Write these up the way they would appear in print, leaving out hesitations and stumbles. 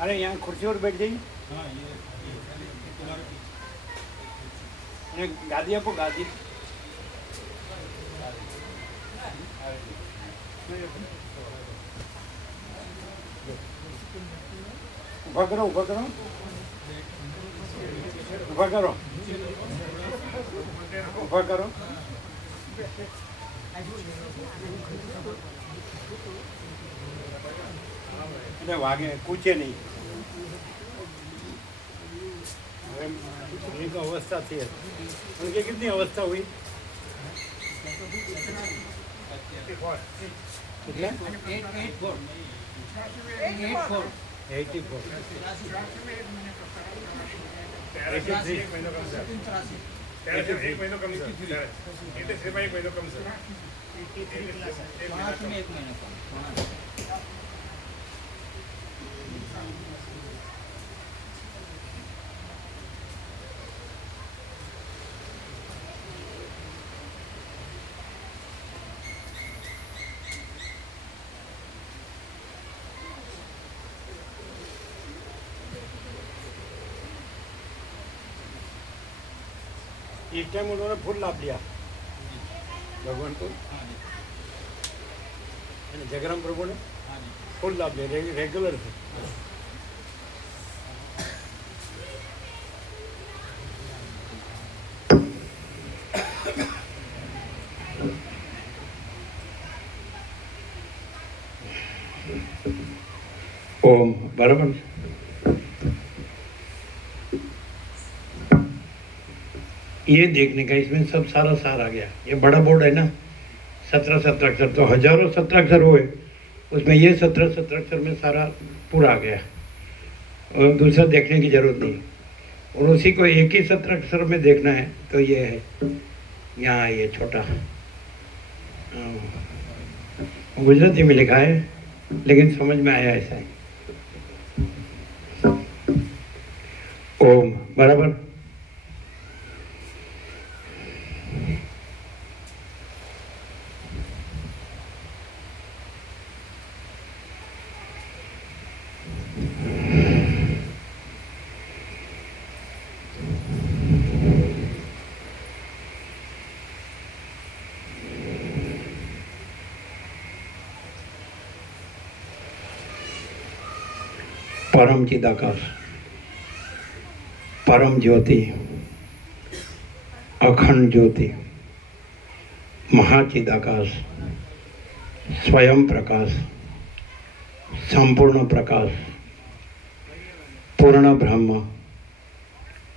अरे यहाँ कुर्सी पर बैठ जाइए। गादी आपको गादी ऊपर करो, ऊपर करो, ऊपर करो, ऊपर करो। वागे कूचे नहीं। उनकी अवस्था थी, उनकी कितनी अवस्था हुई? कितने? 84 इस टाइम उन्होंने फुल लाभ लिया भगवान को, जगराम प्रभु ने फुल लाभ लिया, रेगुलर थे। ओम बराबर। ये देखने का, इसमें सब सारा सार आ गया। ये बड़ा बोर्ड है ना, 17 अक्षर, तो हजारों 17 अक्षर हुए, उसमें ये 17 अक्षर में सारा पूरा आ गया और दूसरा देखने की जरूरत नहीं। और उसी को एक ही 17 अक्षर में देखना है तो ये है यहाँ, ये छोटा गुजराती में लिखा है लेकिन समझ में आया ऐसा है। ओम बराबर। परम चिदाकाश, परम ज्योति, अखंड ज्योति, महाचिदाकाश, स्वयं प्रकाश, संपूर्ण प्रकाश, पूर्ण ब्रह्म,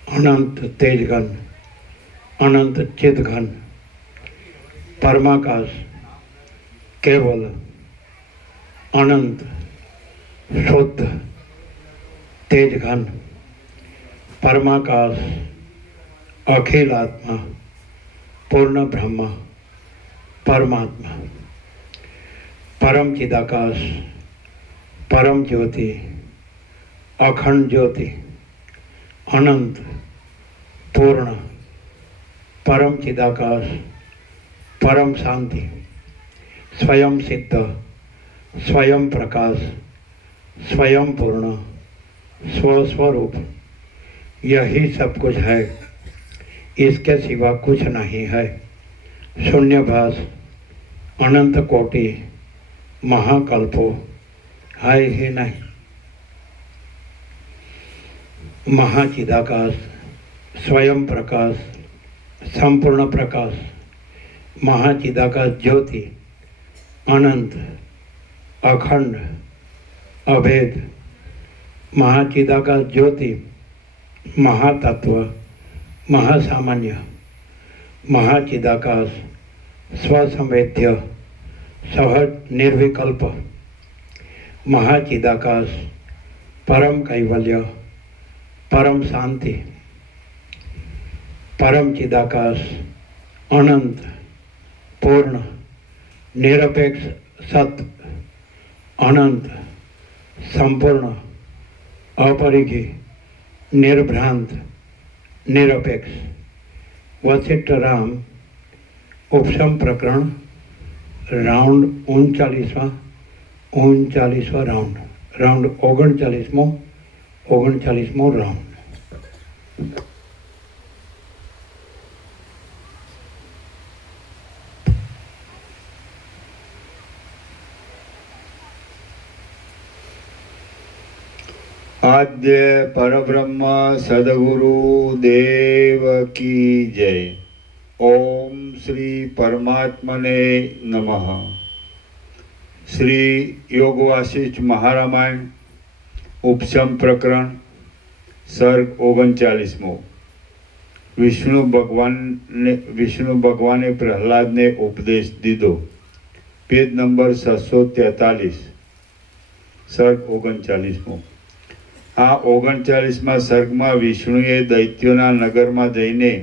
अनंत तेजघन, अनंत चिदघन, परमाकाश, केवल, अनंत, शुद्ध, तेज घन, परमाकाश, अखिल आत्मा, पूर्ण ब्रह्म, परमात्मा, परम चिदाकाश, परम ज्योति, अखंड ज्योति, अनंत, पूर्ण, परम चिदाकाश, परम शांति, स्वयं सिद्ध, स्वयं प्रकाश, स्वयं पूर्ण, स्वस्वरूप, यही सब कुछ है, इसके सिवा कुछ नहीं है। शून्यभास, अनंत कोटि, महाकल्पो है ही नहीं। महाचिदाकाश, स्वयं प्रकाश, संपूर्ण प्रकाश, महाचिदाकाश ज्योति, अनंत, अखंड, अभेद, महाचिदाकाश ज्योति, महातत्व, महासामान्य, महाचिदाकाश, स्वसंवेद्य, सहज निर्विकल्प, महाचिदाकाश, परम कैवल्य, परम शांति, परम चिदाकाश, अनंत, पूर्ण, निरपेक्ष सत्य, अनंत, संपूर्ण, अपरिघी, निर्भ्रांत, निरपेक्ष। वशिष्ठ राम उपशम प्रकरण राउंड 39वां राउंड 39वां 39મો રાઉન્ડ. આદ્ય પરબ્રહ્મ સદગુરુ દેવ કી જય. ઓમ શ્રી પરમાત્મને નમઃ. શ્રી યોગ વાસિષ્ઠ મહારામાયણ ઉપશમ પ્રકરણ સર્ગ 39મો. વિષ્ણુ ભગવાને પ્રહલાદને ઉપદેશ દીધો. Page number 643, સર્ગ 39મો. આ 39મા સર્ગમાં વિષ્ણુએ દૈત્યોના નગરમાં જઈને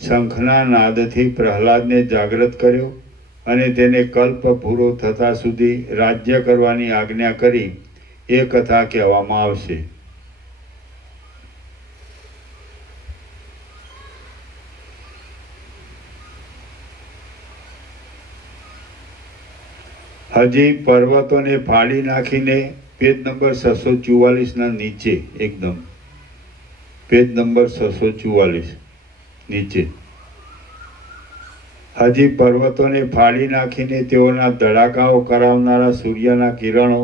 શંખના નાદથી પ્રહલાદને જાગૃત કર્યો અને તેને કલ્પ પૂરો થતા સુધી રાજ્ય કરવાની આજ્ઞા કરી. એ કથા કહેવામાં આવશે. હજી પર્વતોને ફાડી નાખીને, પેજ નંબર 644ના નીચે, એકદમ પેજ નંબર 644 નીચે. હજી પર્વતોને ફાડી નાખીને તેઓના ધડાકાઓ કરાવનારા સૂર્યના કિરણો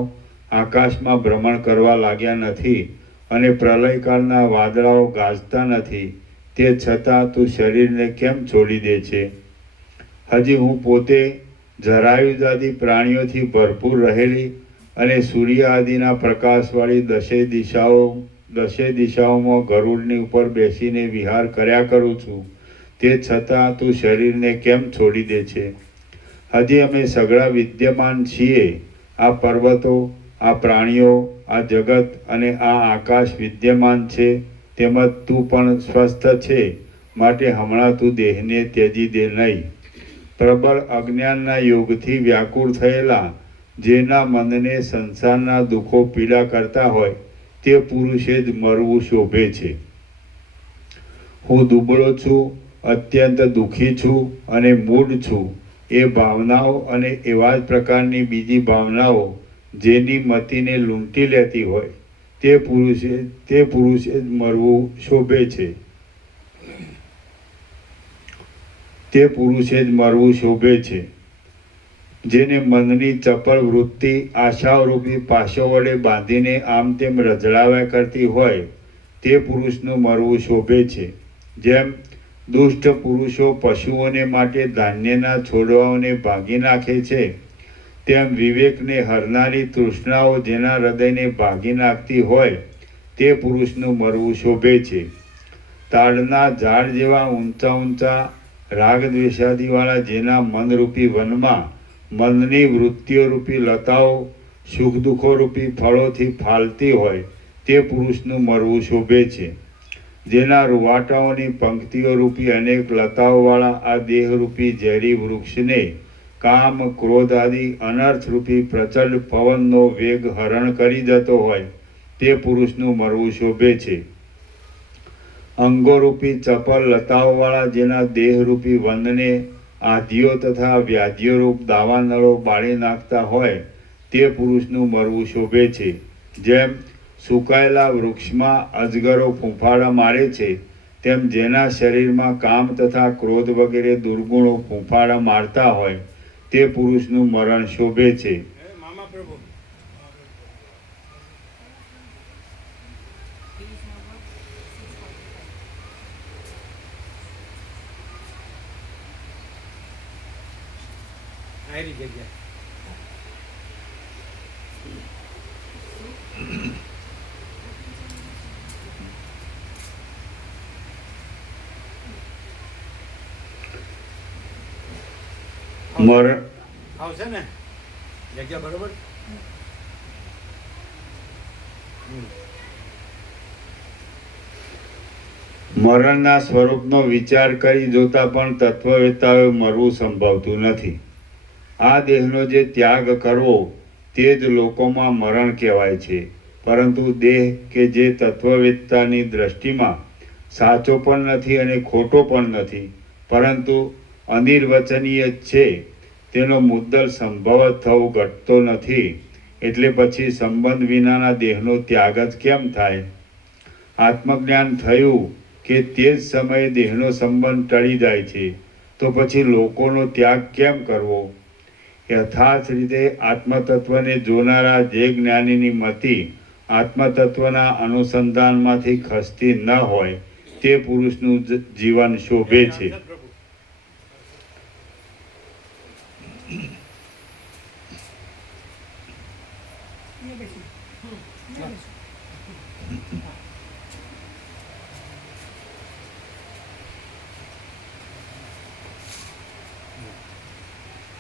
આકાશમાં ભ્રમણ કરવા લાગ્યા નથી અને પ્રલયકાળના વાદળાઓ ગાજતા નથી. તે છતાં તું શરીરને કેમ છોડી દે છે? હજી હું પોતે જરાયુજાદી પ્રાણીઓથી ભરપૂર રહેલી અને સૂર્ય આદિના પ્રકાશવાળી દશે દિશાઓમાં ગરુડની ઉપર બેસીને વિહાર કર્યા કરું છું. તે છતાં તું શરીરને કેમ છોડી દે છે? હજી અમે સઘળા વિદ્યમાન છીએ. આ પર્વતો, આ પ્રાણીઓ, આ જગત અને આ આકાશ વિદ્યમાન છે. તેમજ તું પણ સ્વસ્થ છે, માટે હમણાં તું દેહને ત્યજી દે નહીં. પ્રબળ અજ્ઞાનના યોગથી વ્યાકુળ થયેલા, જેના મનને સંસારના દુઃખો પીડા કરતા હોય, તે પુરુષે જ મરવું શોભે છે. હું દુબળો છું, અત્યંત દુઃખી છું અને મૂઢ છું. એ ભાવનાઓ અને એવા જ પ્રકારની બીજી ભાવનાઓ જેની મતિને લૂંટી લેતી હોય, તે પુરુષે જ મરવું શોભે છે. તે પુરુષે જ મરવું શોભે છે. જેને મનની ચપળ વૃત્તિ આશાઓરૂપી પાશો વડે બાંધીને આમ તેમ રઝળાવ્યા કરતી હોય, તે પુરુષનું મરવું શોભે છે. જેમ દુષ્ટ પુરુષો પશુઓને માટે ધાન્યના છોડવાઓને ભાંગી નાખે છે, તેમ વિવેકને હરનારી તૃષ્ણાઓ જેના હૃદયને ભાંગી નાખતી હોય, તે પુરુષનું મરવું શોભે છે. તાડના ઝાડ જેવા ઊંચા ઊંચા રાગ દ્વેષાદિવાળા જેના મનરૂપી વનમાં મનની વૃત્તિઓરૂપી લતાઓ સુખ દુઃખોરૂપી ફળોથી ફાલતી હોય, તે પુરુષનું મરવું શોભે છે. જેના રૂવાટાઓની પંક્તિઓરૂપી અનેક લતાઓવાળા આ દેહરૂપી ઝેરી વૃક્ષને કામ, ક્રોધ આદિ અનર્થરૂપી પ્રચંડ પવનનો વેગ હરણ કરી જતો હોય, તે પુરુષનું મરવું શોભે છે. અંગોરૂપી ચપળ લતાઓવાળા જેના દેહરૂપી વનને આધિઓ તથા વ્યાધિઓરૂપ દાવાનળો બાળી નાખતા હોય, તે પુરુષનું મરવું શોભે છે. જેમ સુકાયેલા વૃક્ષમાં અજગરો ફૂંફાડા મારે છે, તેમ જેના શરીરમાં કામ તથા ક્રોધ વગેરે દુર્ગુણો ફૂંફાડા મારતા હોય, તે પુરુષનું મરણ શોભે છે. મરણ આવશે ને જગ્યા બરોબર. મરણના સ્વરૂપનો વિચાર કરી જોતા પણ તત્વવેત્તાઓએ મરવું સંભવતું નથી. આ દેહનો જે ત્યાગ કરવો તે જ લોકોમાં મરણ કહેવાય છે. પરંતુ દેહ કે જે તત્વવેત્તાની દ્રષ્ટિમાં સાચો પણ નથી અને ખોટો પણ નથી, પરંતુ અનિર્વચનીય છે, તેનો મુદ્દલ સંભવ જ થવું ઘટતો નથી. એટલે પછી સંબંધ વિનાના દેહનો ત્યાગ જ કેમ થાય? આત્મજ્ઞાન થયું કે તે જ સમયે દેહનો સંબંધ ટળી જાય છે, તો પછી લોકોનો ત્યાગ કેમ કરવો? યથાર્થ રીતે આત્મતત્વને જોનારા જે જ્ઞાનીની મતિ આત્મતત્વના અનુસંધાનમાંથી ખસતી ન હોય તે પુરુષનું જીવન શોભે છે.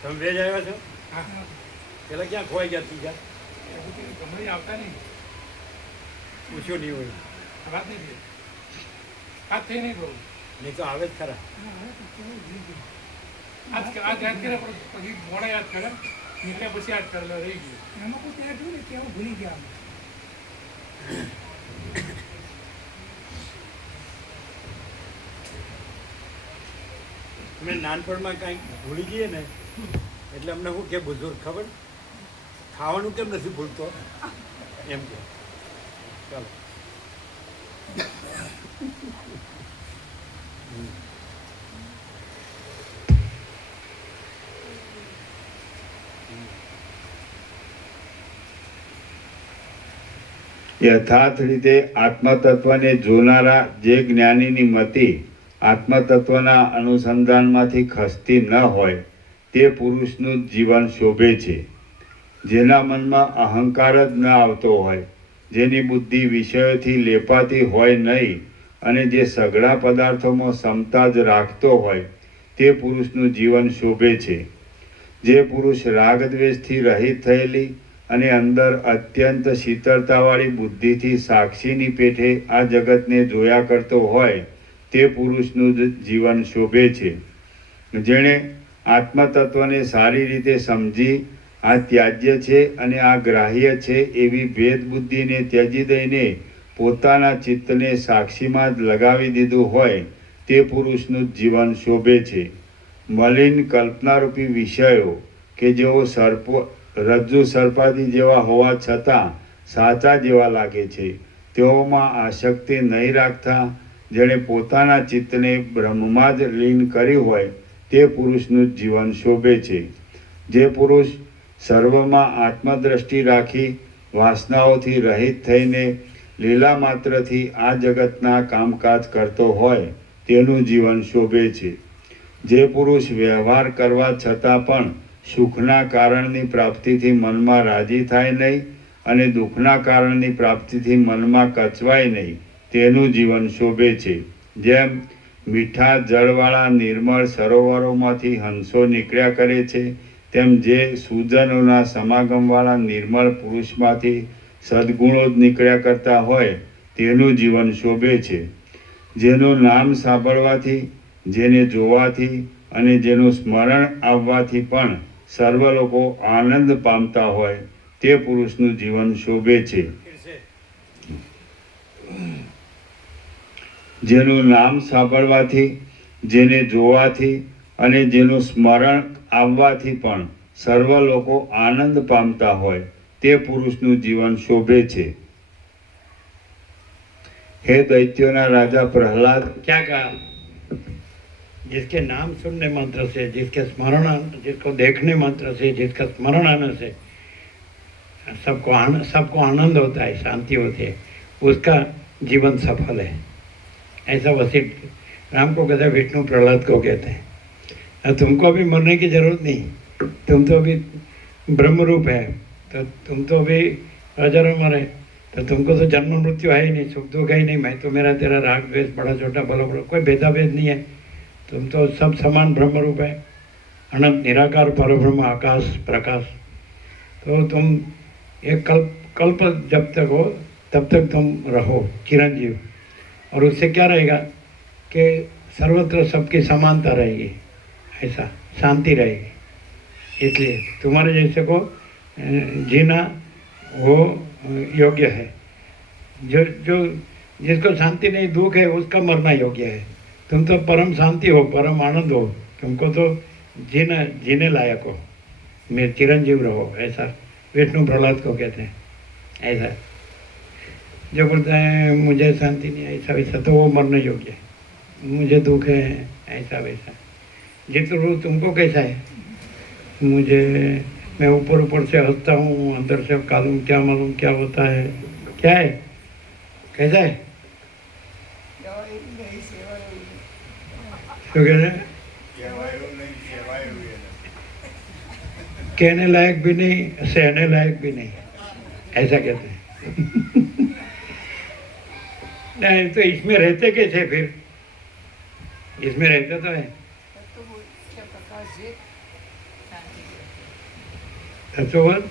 તમે વેજ આવ્યા છો? પેલા ક્યાં ખોવાઈ ગયા તીજા? આવતા નહીં, પૂછ્યું નહીં હોય. વાત નહીં થઈ, વાત થઈ નહીં બહુ. નહીં તો આવે જ ખરા. આજ યાદ કરે પણ પછી મોડા યાદ કરે, નીકળ્યા પછી યાદ કરેલો રહી ગયું. એમાં કોઈ ત્યાં જોયું ને ત્યાં ભૂલી ગયા. અમે નાનપણમાં કાંઈક ભૂલી જઈએ ને એટલે અમને શું કે બુઝુર્ગ ખબર, ખાવાનું કેમ નથી ભૂલતો એમ કે. ચાલો યથાર્થ રીતે આત્મતત્વને જોનારા જે જ્ઞાનીની મતિ આત્મતત્વના અનુસંધાનમાંથી ખસતી ન હોય તે પુરુષનું જીવન શોભે છે. જેના મનમાં અહંકાર જ ન આવતો હોય, જેની બુદ્ધિ વિષયોથી લેપાતી હોય નહીં અને જે સઘળા પદાર્થોમાં ક્ષમતા જ રાખતો હોય તે પુરુષનું જીવન શોભે છે. જે પુરુષ રાગદ્વેષથી રહિત થયેલી અને અંદર અત્યંત શીતળતાવાળી બુદ્ધિથી સાક્ષીની પેઠે આ જગતને જોયા કરતો હોય તે પુરુષનું જ જીવન શોભે છે. જેણે આત્મતત્વને સારી રીતે સમજી આ ત્યાજ્ય છે અને આ ગ્રાહ્ય છે એવી ભેદ બુદ્ધિને ત્યજી દઈને પોતાના ચિત્તને સાક્ષીમાં જ લગાવી દીધું હોય તે પુરુષનું જ જીવન શોભે છે. મલિન કલ્પનારૂપી વિષયો કે જેઓ રજ્જુ સર્પાદી જેવા હોવા છતાં સાચા જેવા લાગે છે તેઓમાં આસક્તિ નહીં રાખતા જેણે પોતાના ચિત્તને બ્રહ્મમાં જ લીન કર્યું હોય તે પુરુષનું જ જીવન શોભે છે. જે પુરુષ સર્વમાં આત્મદ્રષ્ટિ રાખી વાસનાઓથી રહિત થઈને લીલા માત્રથી આ જગતના કામકાજ કરતો હોય તેનું જીવન શોભે છે. જે પુરુષ વ્યવહાર કરવા છતાં પણ સુખના કારણની પ્રાપ્તિથી મનમાં રાજી થાય નહીં અને દુઃખના કારણની પ્રાપ્તિથી મનમાં કચવાય નહીં તેનું જીવન શોભે છે. જેમ મીઠા જળવાળા નિર્મળ સરોવરોમાંથી હંસો નીકળ્યા કરે છે તેમ જે સુજનોના સમાગમવાળા નિર્મળ પુરુષમાંથી સદ્ગુણો જ નીકળ્યા કરતા હોય તેનું જીવન શોભે છે. જેનું નામ સાંભળવાથી, જેને જોવાથી અને જેનું સ્મરણ આવવાથી પણ સર્વ લોકો આનંદ પામતા હોય તે પુરુષનું જીવન શોભે છે. જેનું નામ સાંભળવાથી, જેને જોવાથી અને જેનું સ્મરણ આવવાથી પણ સર્વ લોકો આનંદ પામતા હોય તે પુરુષનું જીવન શોભે છે. હે दैत्योના રાજા प्रहलाद, क्या कहा? जिसके नाम सुनने मात्र से, जिसके स्मरण, जिसको देखने मात्र से, जिसका स्मरण आने से सबको आनंद होता है, शांति होती है, उसका जीवन सफल है. ऐसा वशिष्ठ राम को कहते हैं, विष्णु प्रहलाद को कहते हैं. अब तुमको अभी मरने की जरूरत नहीं, तुम तो अभी ब्रह्म रूप है, तो तुम तो अभी अजर अमर है, तो तुमको तो जन्म मृत्यु है ही नहीं, सुख दुख है ही नहीं. मैं तो मेरा तेरा राग द्वेष, बड़ा छोटा भला बड़ा, कोई भेदाभेद नहीं है. तुम तो सब समान ब्रह्म रूप है, अनंत निराकार परब्रह्म आकाश प्रकाश. तो तुम एक कल्प जब तक हो तब तक तुम रहो चिरंजीव. और उससे क्या रहेगा कि सर्वत्र सबकी समानता रहेगी, ऐसा शांति रहेगी. इसलिए तुम्हारे जैसे को जीना वो योग्य है. जो जिसको शांति नहीं, दुख है, उसका मरना योग्य है. तुम तो परम शांति हो, परम आनंद हो, तुमको तो जीने लायक हो, मैं चिरंजीव रहो. ऐसा विष्णु प्रहलाद को कहते हैं. ऐसा जो बोलता है मुझे शांति नहीं ऐसा वैसा, तो वो मरने योग्य है। मुझे दुख है ऐसा वैसा। जितरू तुमको कैसा है? मुझे, मैं ऊपर ऊपर से हंसता हूँ, अंदर से कालूम क्या मालूम क्या होता है। क्या है? कैसा है? શું કહે છે? कहने लायक भी नहीं, सहने लायक भी नहीं, ऐसा कहते हैं। नहीं तो इसमें रहते कैसे फिर? इसमें रहते तो है। तत्वबोध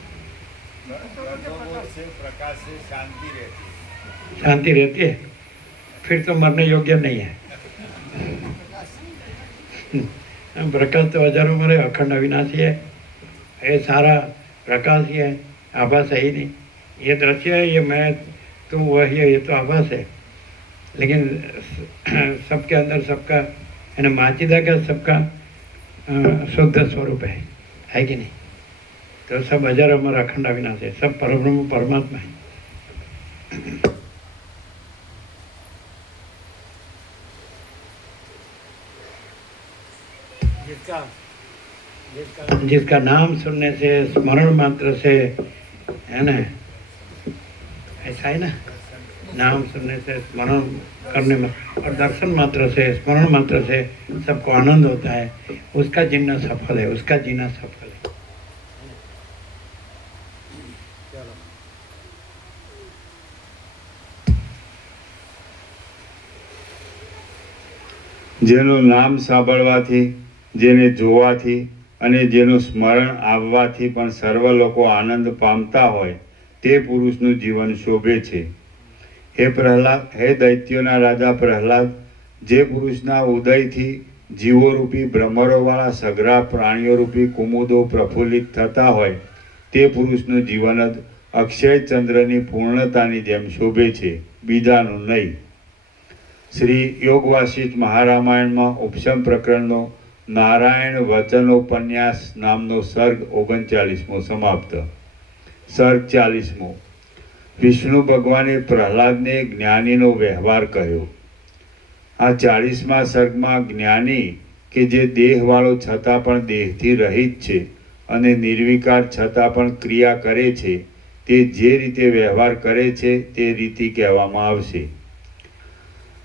शांति रहती है, फिर तो मरने योग्य नहीं है। प्रकाश तो हजारों मरे, अखंड अविनाशी है, ये सारा प्रकाश ही है, आभास है ही नहीं। ये दृश्य है, ये मैं तुम वही है, ये तो आभास है। लेकिन सबके अंदर सबका यानी माचिदा का सबका शुद्ध स्वरूप है कि नहीं? तो सब हजार अमर अखंड अविनाश है, सब परब्रह्म परमात्मा है। जिसका नाम सुनने से, स्मरण मात्र से, है ना, ऐसा है ना, नाम सुनने से, स्मरण करने में और दर्शन मात्र से, स्मरण मात्र से सबको आनंद होता है, उसका जीना सफल है, उसका जीना सफल है। જેનું નામ સાંભળવાથી, જેને જોવાથી અને જેનું સ્મરણ આવવાથી પણ સર્વ લોકો આનંદ પામતા હોય તે પુરુષનું જીવન શોભે છે. હે પ્રહલાદ, હે દૈત્યોના રાજા પ્રહલાદ, જે પુરુષના ઉદયથી જીવોરૂપી ભ્રમરોવાળા સઘળા પ્રાણીઓરૂપી કુમુદો પ્રફુલ્લિત થતા હોય તે પુરુષનું જીવન જ અક્ષય ચંદ્રની પૂર્ણતાની જેમ શોભે છે, બીજાનું નહીં. શ્રી યોગ વાસિષ્ઠ મહારામાયણમાં ઉપશમ પ્રકરણનો નારાયણ વચનોપન્યાસ નામનો સર્ગ 39મો સમાપ્ત. સર્ગ 40મો. વિષ્ણુ ભગવાને પ્રહલાદને જ્ઞાનીનો વ્યવહાર કહ્યો. આ 40મા સર્ગમાં જ્ઞાની કે જે દેહવાળો છતાં પણ દેહથી રહિત છે અને નિર્વિકાર છતાં પણ ક્રિયા કરે છે તે જે રીતે વ્યવહાર કરે છે તે રીતિ કહેવામાં આવશે.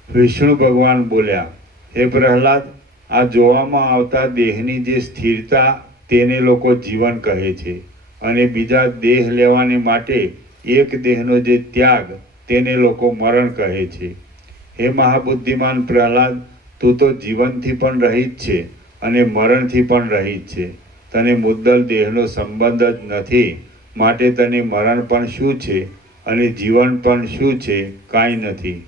વિષ્ણુ ભગવાન બોલ્યા, હે પ્રહલાદ, આ જોવામાં આવતા દેહની જે સ્થિરતા તેને લોકો જીવન કહે છે અને બીજા દેહ લેવાને માટે એક દેહનો જે ત્યાગ તેને લોકો મરણ કહે છે. હે મહાબુદ્ધિમાન પ્રહલાદ, તું તો જીવનથી પણ રહિત છે અને મરણથી પણ રહિત છે. તને મુદ્દલ દેહનો સંબંધ જ નથી, માટે તને મરણ પણ શું છે અને જીવન પણ શું છે? કાંઈ નથી.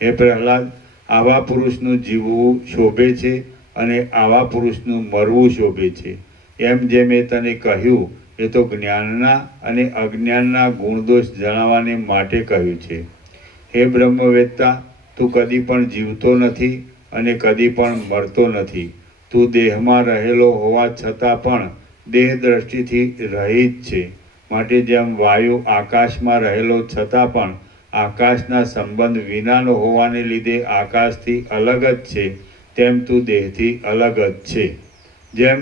હે પ્રહલાદ, આવા પુરુષનું જીવવું શોભે છે અને આવા પુરુષનું મરવું શોભે છે. એમ જે મેં તને કહ્યું એ તો જ્ઞાનના અને અજ્ઞાનના ગુણદોષ જણાવવાને માટે કહ્યું છે. હે બ્રહ્મવેત્તા, તું કદી પણ જીવતો નથી અને કદી પણ મરતો નથી. તું દેહમાં રહેલો હોવા છતાં પણ દેહ દ્રષ્ટિથી રહિત છે. માટે જેમ વાયુ આકાશમાં રહેલો છતાં પણ આકાશના સંબંધ વિનાનો હોવાને લીધે આકાશથી અલગ જ છે, તેમ તું દેહથી અલગ જ છે. જેમ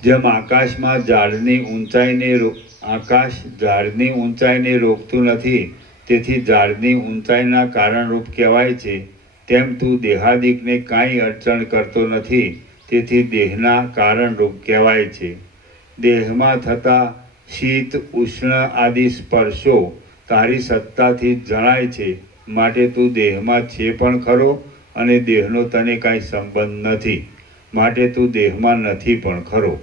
જેમ આકાશ ઝાડની ઊંચાઈને રોકતું નથી, તેથી ઝાડની ઊંચાઈના કારણરૂપ કહેવાય છે, તેમ તું દેહાદિકને કાંઈ અડચણ કરતો નથી, તેથી દેહના કારણરૂપ કહેવાય છે. દેહમાં થતા શીત, ઉષ્ણ આદિ સ્પર્શો તારી સત્તાથી જ જણાય છે, માટે તું દેહમાં છે પણ ખરો અને દેહનો તને કાંઈ સંબંધ નથી, માટે તું દેહમાં નથી પણ ખરો.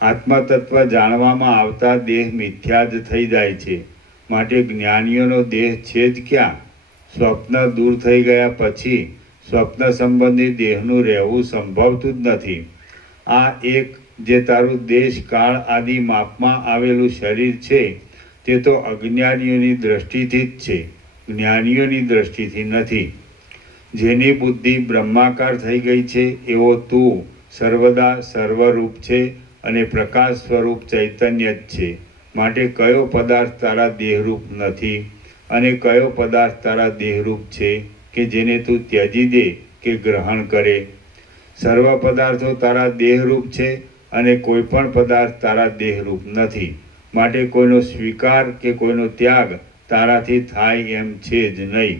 આત્મતત્વ જાણવામાં આવતા દેહ મિથ્યા જ થઈ જાય છે, માટે જ્ઞાનીઓનો દેહ છે જ ક્યાં? સ્વપ્ન દૂર થઈ ગયા પછી સ્વપ્ન સંબંધી દેહનું રહેવું સંભવતું જ નથી. આ એક જે તારું દેશ કાળ આદિ માપમાં આવેલું શરીર છે તે તો અજ્ઞાનીઓની દ્રષ્ટિથી જ છે, જ્ઞાનીઓની દ્રષ્ટિથી નથી. જેની બુદ્ધિ બ્રહ્માકાર થઈ ગઈ છે એવો તું સર્વદા સર્વરૂપ છે અને પ્રકાશ સ્વરૂપ ચૈતન્ય જ છે, માટે કયો પદાર્થ તારા દેહરૂપ નથી અને કયો પદાર્થ તારા દેહરૂપ છે કે જેને તું ત્યજી દે કે ગ્રહણ કરે? સર્વ પદાર્થો તારા દેહરૂપ છે અને કોઈ પણ પદાર્થ તારા દેહરૂપ નથી. માટે કોઈનો સ્વીકાર કે કોઈનો ત્યાગ તારાથી થાય એમ છે જ નહીં.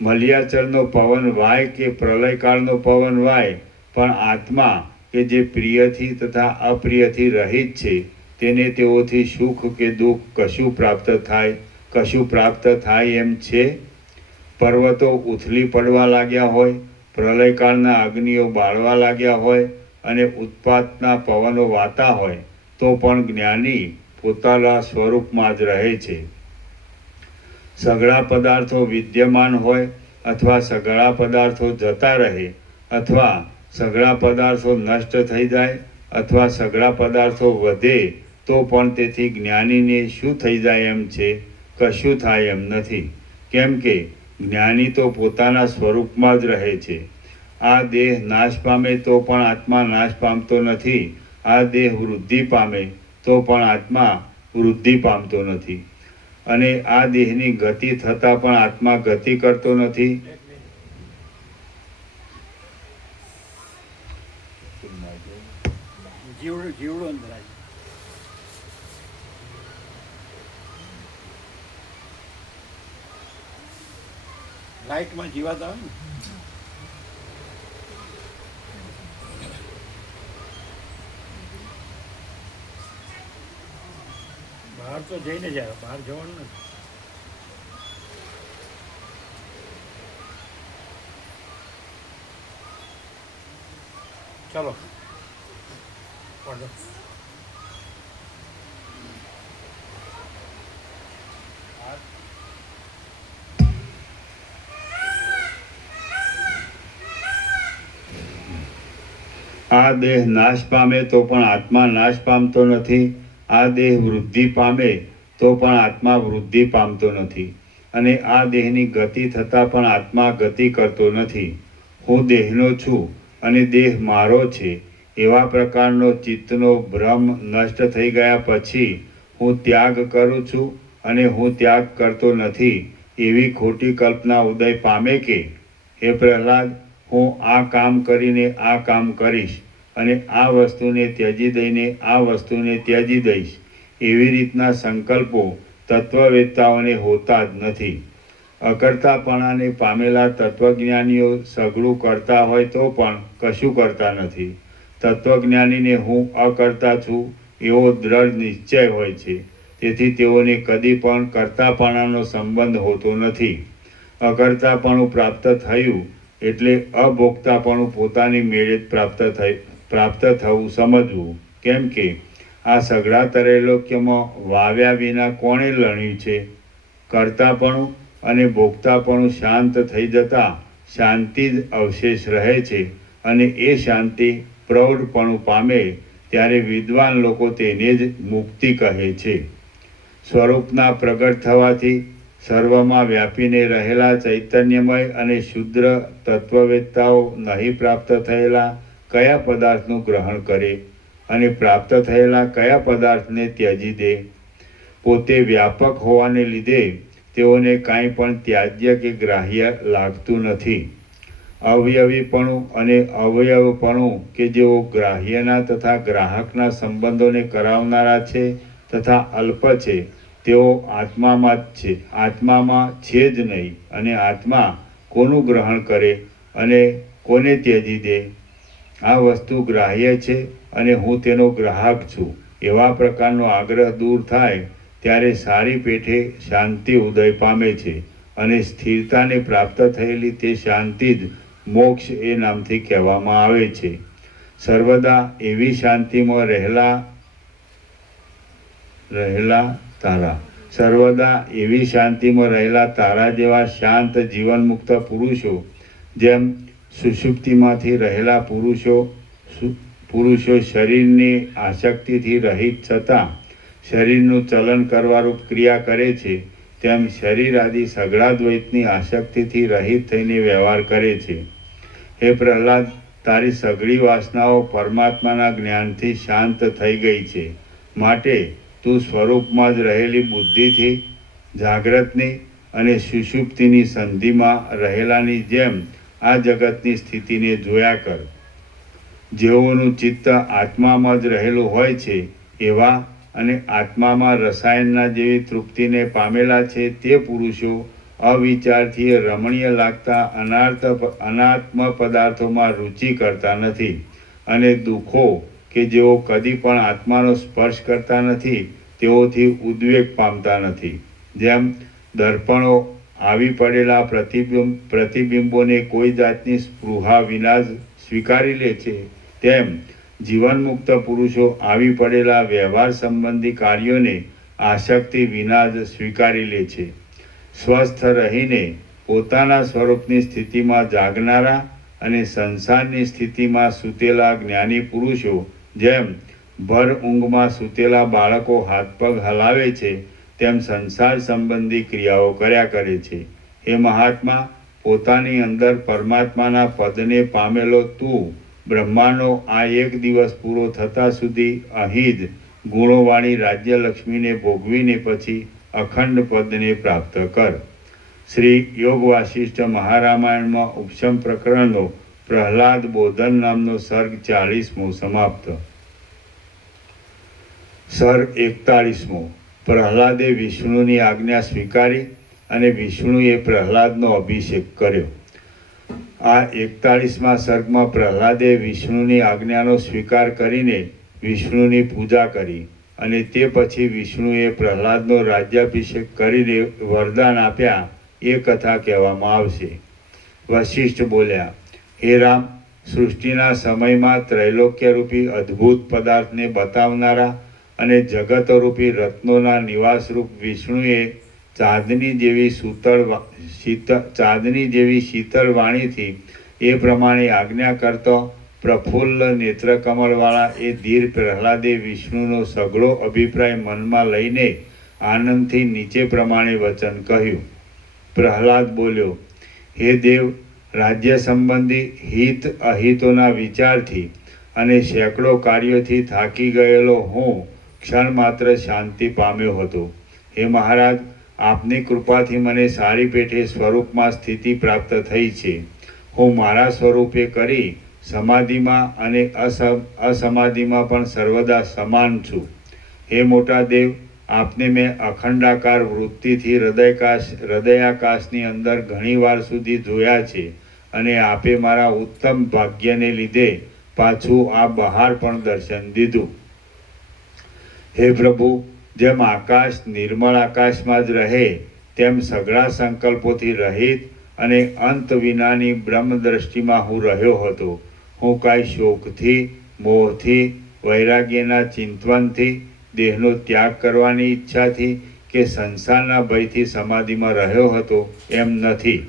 મલ્યાચલનો પવન વાય કે પ્રલયકાળનો પવન વાય, પણ આત્મા કે જે પ્રિયથી તથા અપ્રિયથી રહિત છે તેને તેઓથી સુખ કે દુઃખ કશું પ્રાપ્ત થાય એમ છે? પર્વતો ઉથલી પડવા લાગ્યા હોય, પ્રલયકાળના અગ્નિઓ બાળવા લાગ્યા હોય અને ઉત્પાતના પવનો વાતા હોય, તો પણ જ્ઞાની પોતાના સ્વરૂપમાં જ રહે છે. સઘળા પદાર્થો વિદ્યમાન હોય અથવા સઘળા પદાર્થો જતા રહે, અથવા સઘળા પદાર્થો નષ્ટ થઈ જાય અથવા સઘળા પદાર્થો વધે, તો પણ તેથી જ્ઞાનીને શું થઈ જાય એમ છે? કશું થાય એમ નથી. કેમ કે જ્ઞાની તો પોતાના સ્વરૂપમાં જ રહે છે. આ દેહ નાશ પામે તો પણ આત્મા નાશ પામતો નથી. આ દેહ વૃદ્ધિ પામે તો પણ આત્મા વૃદ્ધિ પામતો નથી. અને આ દેહની ગતિ થતાં પણ આત્મા ગતિ કરતો નથી. જીવડો અંદર આવી. લાઈટમાં જીવાત આવે ને, બહાર તો જઈને જ આવે, બહાર જવાનું નથી. ચલો પડો. આ દેહ નાશ પામે તો પણ આત્મા નાશ પામતો નથી. આ દેહ વૃદ્ધિ પામે તો પણ આત્મા વૃદ્ધિ પામતો નથી. અને આ દેહની ગતિ થતાં પણ આત્મા ગતિ કરતો નથી. હું દેહનો છું અને દેહ મારો છે એવા પ્રકારનો ચિત્તનો ભ્રમ નષ્ટ થઈ ગયા પછી હું ત્યાગ કરું છું અને હું ત્યાગ કરતો નથી એવી ખોટી કલ્પના ઉદય પામે કે, હે પ્રહલાદ, હું આ કામ કરીને આ કામ કરીશ અને આ વસ્તુને ત્યજી દઈને આ વસ્તુને ત્યજી દઈશ, એવી રીતના સંકલ્પો તત્વવેત્તાઓને હોતા જ નથી. અકર્તાપણાને પામેલા તત્વજ્ઞાનીઓ સઘળું કરતા હોય તો પણ કશું કરતા નથી. તત્વજ્ઞાનીને હું અકર્તા છું એવો દ્રઢ નિશ્ચય હોય છે. તેથી તેઓને કદી પણ કર્તાપણાનો સંબંધ હોતો નથી. અકર્તાપણું પ્રાપ્ત થયું એટલે અભોક્તાપણું પોતાની મેળે જ પ્રાપ્ત થવું સમજવું. કેમ કે આ સઘળા ત્રૈલોક્યમાં વાવ્યા વિના કોણે લણ્યું છે? કર્તાપણું અને ભોગતાપણું શાંત થઈ જતાં શાંતિ જ અવશેષ રહે છે. અને એ શાંતિ પ્રૌઢપણું પામે ત્યારે વિદ્વાન લોકો તેને જ મુક્તિ કહે છે. સ્વરૂપના પ્રગટ થવાથી સર્વમાં વ્યાપીને રહેલા ચૈતન્યમય અને શુદ્ર તત્વવેત્તાઓ નહીં પ્રાપ્ત થયેલા કયા પદાર્થનું ગ્રહણ કરે અને પ્રાપ્ત થયેલા કયા પદાર્થને ત્યજી દે? પોતે વ્યાપક હોવાને લીધે તેઓને કાંઈ પણ ત્યાજ્ય કે ગ્રાહ્ય લાગતું નથી. અવયવીપણું અને અવયવપણું કે જેઓ ગ્રાહ્યના તથા ગ્રાહકના સંબંધોને કરાવનારા છે તથા અલ્પ છે, તેઓ આત્મામાં જ છે, આત્મામાં છે જ નહીં. અને આત્મા કોનું ગ્રહણ કરે અને કોને ત્યજી દે? આ વસ્તુ ગ્રાહ્ય છે અને હું તેનો ગ્રાહક છું એવા પ્રકારનો આગ્રહ દૂર થાય ત્યારે સારી પેઠે શાંતિ ઉદય પામે છે. અને સ્થિરતાને પ્રાપ્ત થયેલી તે શાંતિ જ મોક્ષ એ નામથી કહેવામાં આવે છે. સર્વદા એવી શાંતિમાં સર્વદા એવી શાંતિમાં રહેલા તારા જેવા શાંત જીવનમુક્ત પુરુષો, જેમ સુષુપ્તિમાંથી રહેલા પુરુષો શરીરની આસક્તિથી રહિત છતાં શરીરનું ચલન કરવારૂપ ક્રિયા કરે છે, તેમ શરીર આદિ સઘળા દ્વૈતની આસક્તિથી રહિત થઈને વ્યવહાર કરે છે. હે પ્રહલાદ, તારી સઘળી વાસનાઓ પરમાત્માના જ્ઞાનથી શાંત થઈ ગઈ છે. માટે તું સ્વરૂપમાં જ રહેલી બુદ્ધિથી જાગ્રતની અને સુષુપ્તિની સંધિમાં રહેલાની જેમ આ જગતની સ્થિતિને જોયા કર. જેઓનું ચિત્ત આત્મામાં જ રહેલું હોય છે એવા અને આત્મામાં રસાયણના જેવી તૃપ્તિને પામેલા છે તે પુરુષો અવિચારથી રમણીય લાગતા અનાત્મ પદાર્થોમાં રુચિ કરતા નથી, અને દુઃખો કે જેઓ કદી પણ આત્માનો સ્પર્શ કરતા નથી તેઓથી ઉદ્વેગ પામતા નથી. જેમ દર્પણો આવી પડેલા પ્રતિબિંબોને કોઈ જાતની સ્પૃહા વિના જ સ્વીકારી લે છે, તેમ જીવનમુક્ત પુરુષો આવી પડેલા વ્યવહાર સંબંધી કાર્યોને આસક્તિ વિના જ સ્વીકારી લે છે. સ્વસ્થ રહીને પોતાના સ્વરૂપની સ્થિતિમાં જાગનારા અને સંસારની સ્થિતિમાં સૂતેલા જ્ઞાની પુરુષો જેમ ભર ઊંઘમાં સૂતેલા બાળકો હાથ પગ હલાવે છે તેમ સંસાર સંબંધી ક્રિયાઓ કર્યા કરે છે. હે મહાત્મા, પોતાની અંદર પરમાત્માના પદને પામેલો તું બ્રહ્માનો આ એક દિવસ પૂરો થતાં સુધી અહીં જ ગુણોવાળી રાજ્યલક્ષ્મીને ભોગવીને પછી અખંડ પદને પ્રાપ્ત કર. શ્રી યોગ વાસિષ્ઠ મહારામાયણમાં ઉપશમ પ્રકરણનો પ્રહલાદ બોધન નામનો સર્ગ 40મો સમાપ્ત. સર્ગ 41મો. પ્રહલાદે વિષ્ણુની આજ્ઞા સ્વીકારી અને વિષ્ણુએ પ્રહલાદનો અભિષેક કર્યો. આ 41મા સર્ગમાં પ્રહલાદે વિષ્ણુની આજ્ઞાનો સ્વીકાર કરીને વિષ્ણુની પૂજા કરી અને તે પછી વિષ્ણુએ પ્રહલાદનો રાજ્યાભિષેક કરીને વરદાન આપ્યા એ કથા કહેવામાં આવશે. વશિષ્ઠ બોલ્યા, હે રામ, સૃષ્ટિના સમયમાં ત્રૈલોક્યરૂપી અદ્ભુત પદાર્થને બતાવનારા અને જગતરૂપી રત્નોના નિવાસરૂપ વિષ્ણુએ ચાંદની જેવી શીતળ વાણીથી એ પ્રમાણે આજ્ઞા કરતો પ્રફુલ્લ નેત્રકમળવાળા એ ધીર પ્રહલાદે વિષ્ણુનો સઘળો અભિપ્રાય મનમાં લઈને આનંદથી નીચે પ્રમાણે વચન કહ્યું. પ્રહલાદ બોલ્યો, હે દેવ, રાજ્ય સંબંધી હિત અહિતોના વિચારથી અને સેંકડો કાર્યોથી થાકી ગયેલો હું ક્ષણ માત્ર શાંતિ પામ્યો હતો. હે મહારાજ, આપની કૃપાથી મને સારી પેઠે સ્વરૂપમાં સ્થિતિ પ્રાપ્ત થઈ છે. હું મારા સ્વરૂપે કરી સમાધિમાં અને અસમાધિમાં પણ સર્વદા સમાન છું. હે મોટા દેવ, આપને મેં અખંડાકાર વૃત્તિથી હૃદયાકાશની અંદર ઘણીવાર સુધી જોયા છે અને આપે મારા ઉત્તમ ભાગ્યને લીધે પાછું આ બહાર પણ દર્શન દીધું. હે પ્રભુ, જેમ આકાશ નિર્મળ આકાશમાં જ રહે તેમ સઘળા સંકલ્પોથી રહિત અને અંત વિનાની બ્રહ્મ દ્રષ્ટિમાં હું રહ્યો હતો. હું કાંઈ શોકથી, મોહથી, વૈરાગ્યના ચિંતવનથી, દેહનો ત્યાગ કરવાની ઈચ્છાથી કે સંસારના ભયથી સમાધિમાં રહ્યો હતો એમ નથી,